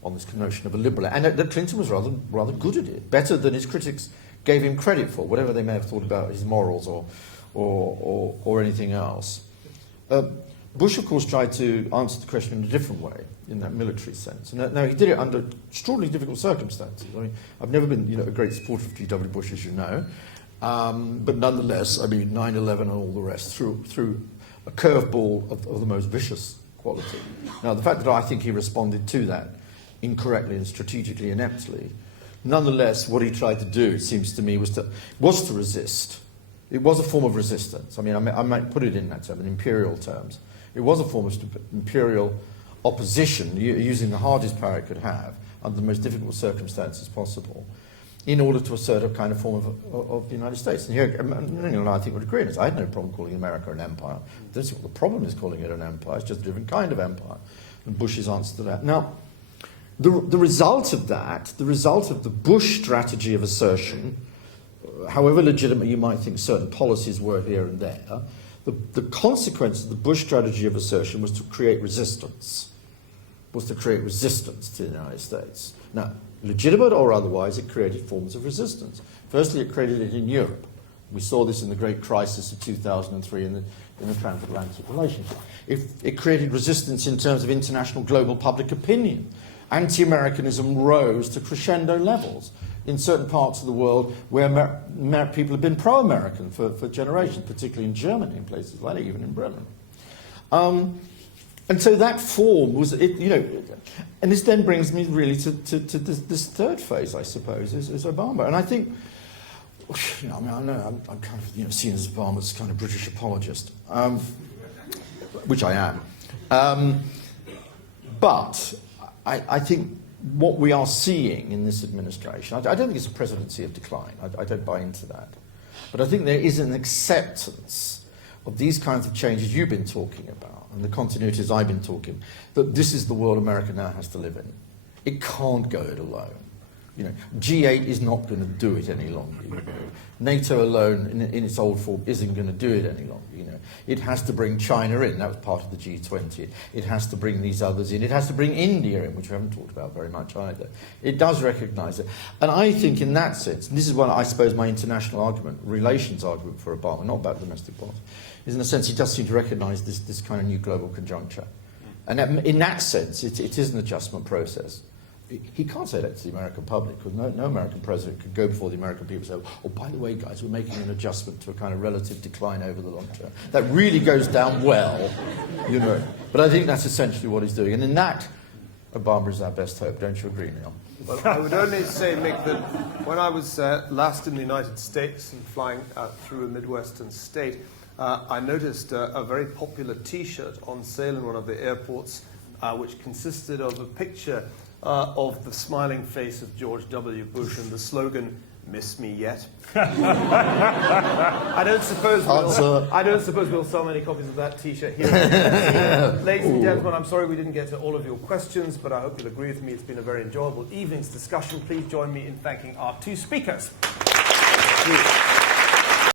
on this notion of a liberal, and that Clinton was rather good at it, better than his critics gave him credit for, whatever they may have thought about his morals or anything else. Bush, of course, tried to answer the question in a different way, in that military sense. And now he did it under extraordinarily difficult circumstances. I mean, I've never been, a great supporter of G.W. Bush, as you know, but nonetheless, I mean, 9/11 and all the rest threw a curveball of the most vicious quality. Now, the fact that I think he responded to that incorrectly and strategically ineptly, nonetheless, what he tried to do, it seems to me, was to resist. It was a form of resistance. I mean, I might put it in that term, in imperial terms. It was a form of imperial opposition, using the hardest power it could have under the most difficult circumstances possible, in order to assert a kind of form of the United States. And here, Neil and I think would agree on this. I had no problem calling America an empire. I don't see what the problem is calling it an empire. It's just a different kind of empire. And Bush's answer to that. Now, the result of that, the result of the Bush strategy of assertion, however legitimate you might think certain policies were here and there, the consequence of the Bush strategy of assertion was to create resistance, to the United States. Now, legitimate or otherwise, it created forms of resistance. Firstly, it created it in Europe. We saw this in the great crisis of 2003 in the transatlantic relationship. It created resistance in terms of international global public opinion. Anti-Americanism rose to crescendo levels in certain parts of the world where people have been pro-American for generations, particularly in Germany, in places like that, even in Britain. And so that form was, and this then brings me really to this third phase, I suppose, is Obama. And I think, I know I'm kind of seen as Obama's kind of British apologist, which I am. But I think what we are seeing in this administration, I don't think it's a presidency of decline. I don't buy into that. But I think there is an acceptance of these kinds of changes you've been talking about and the continuities I've been talking, that this is the world America now has to live in. It can't go it alone. G8 is not going to do it any longer. NATO alone, in its old form, isn't going to do it any longer. It has to bring China in. That was part of the G20. It has to bring these others in. It has to bring India in, which we haven't talked about very much either. It does recognise it. And I think in that sense, and this is what I suppose my international argument, relations argument for Obama, not about domestic policy, is in a sense he does seem to recognise this kind of new global conjuncture. And in that sense, it is an adjustment process. He can't say that to the American public, because no American president could go before the American people and say, oh, by the way, guys, we're making an adjustment to a kind of relative decline over the long term. That really goes down well, But I think that's essentially what he's doing. And in that, Obama is our best hope. Don't you agree, Neil? Well, I would only say, Mick, that when I was last in the United States and flying through a Midwestern state, I noticed a very popular T-shirt on sale in one of the airports, which consisted of a picture of the smiling face of George W. Bush and the slogan, "Miss me yet?" I don't suppose we'll sell many copies of that T-shirt here. Ladies and gentlemen, I'm sorry we didn't get to all of your questions, but I hope you'll agree with me it's been a very enjoyable evening's discussion. Please join me in thanking our two speakers.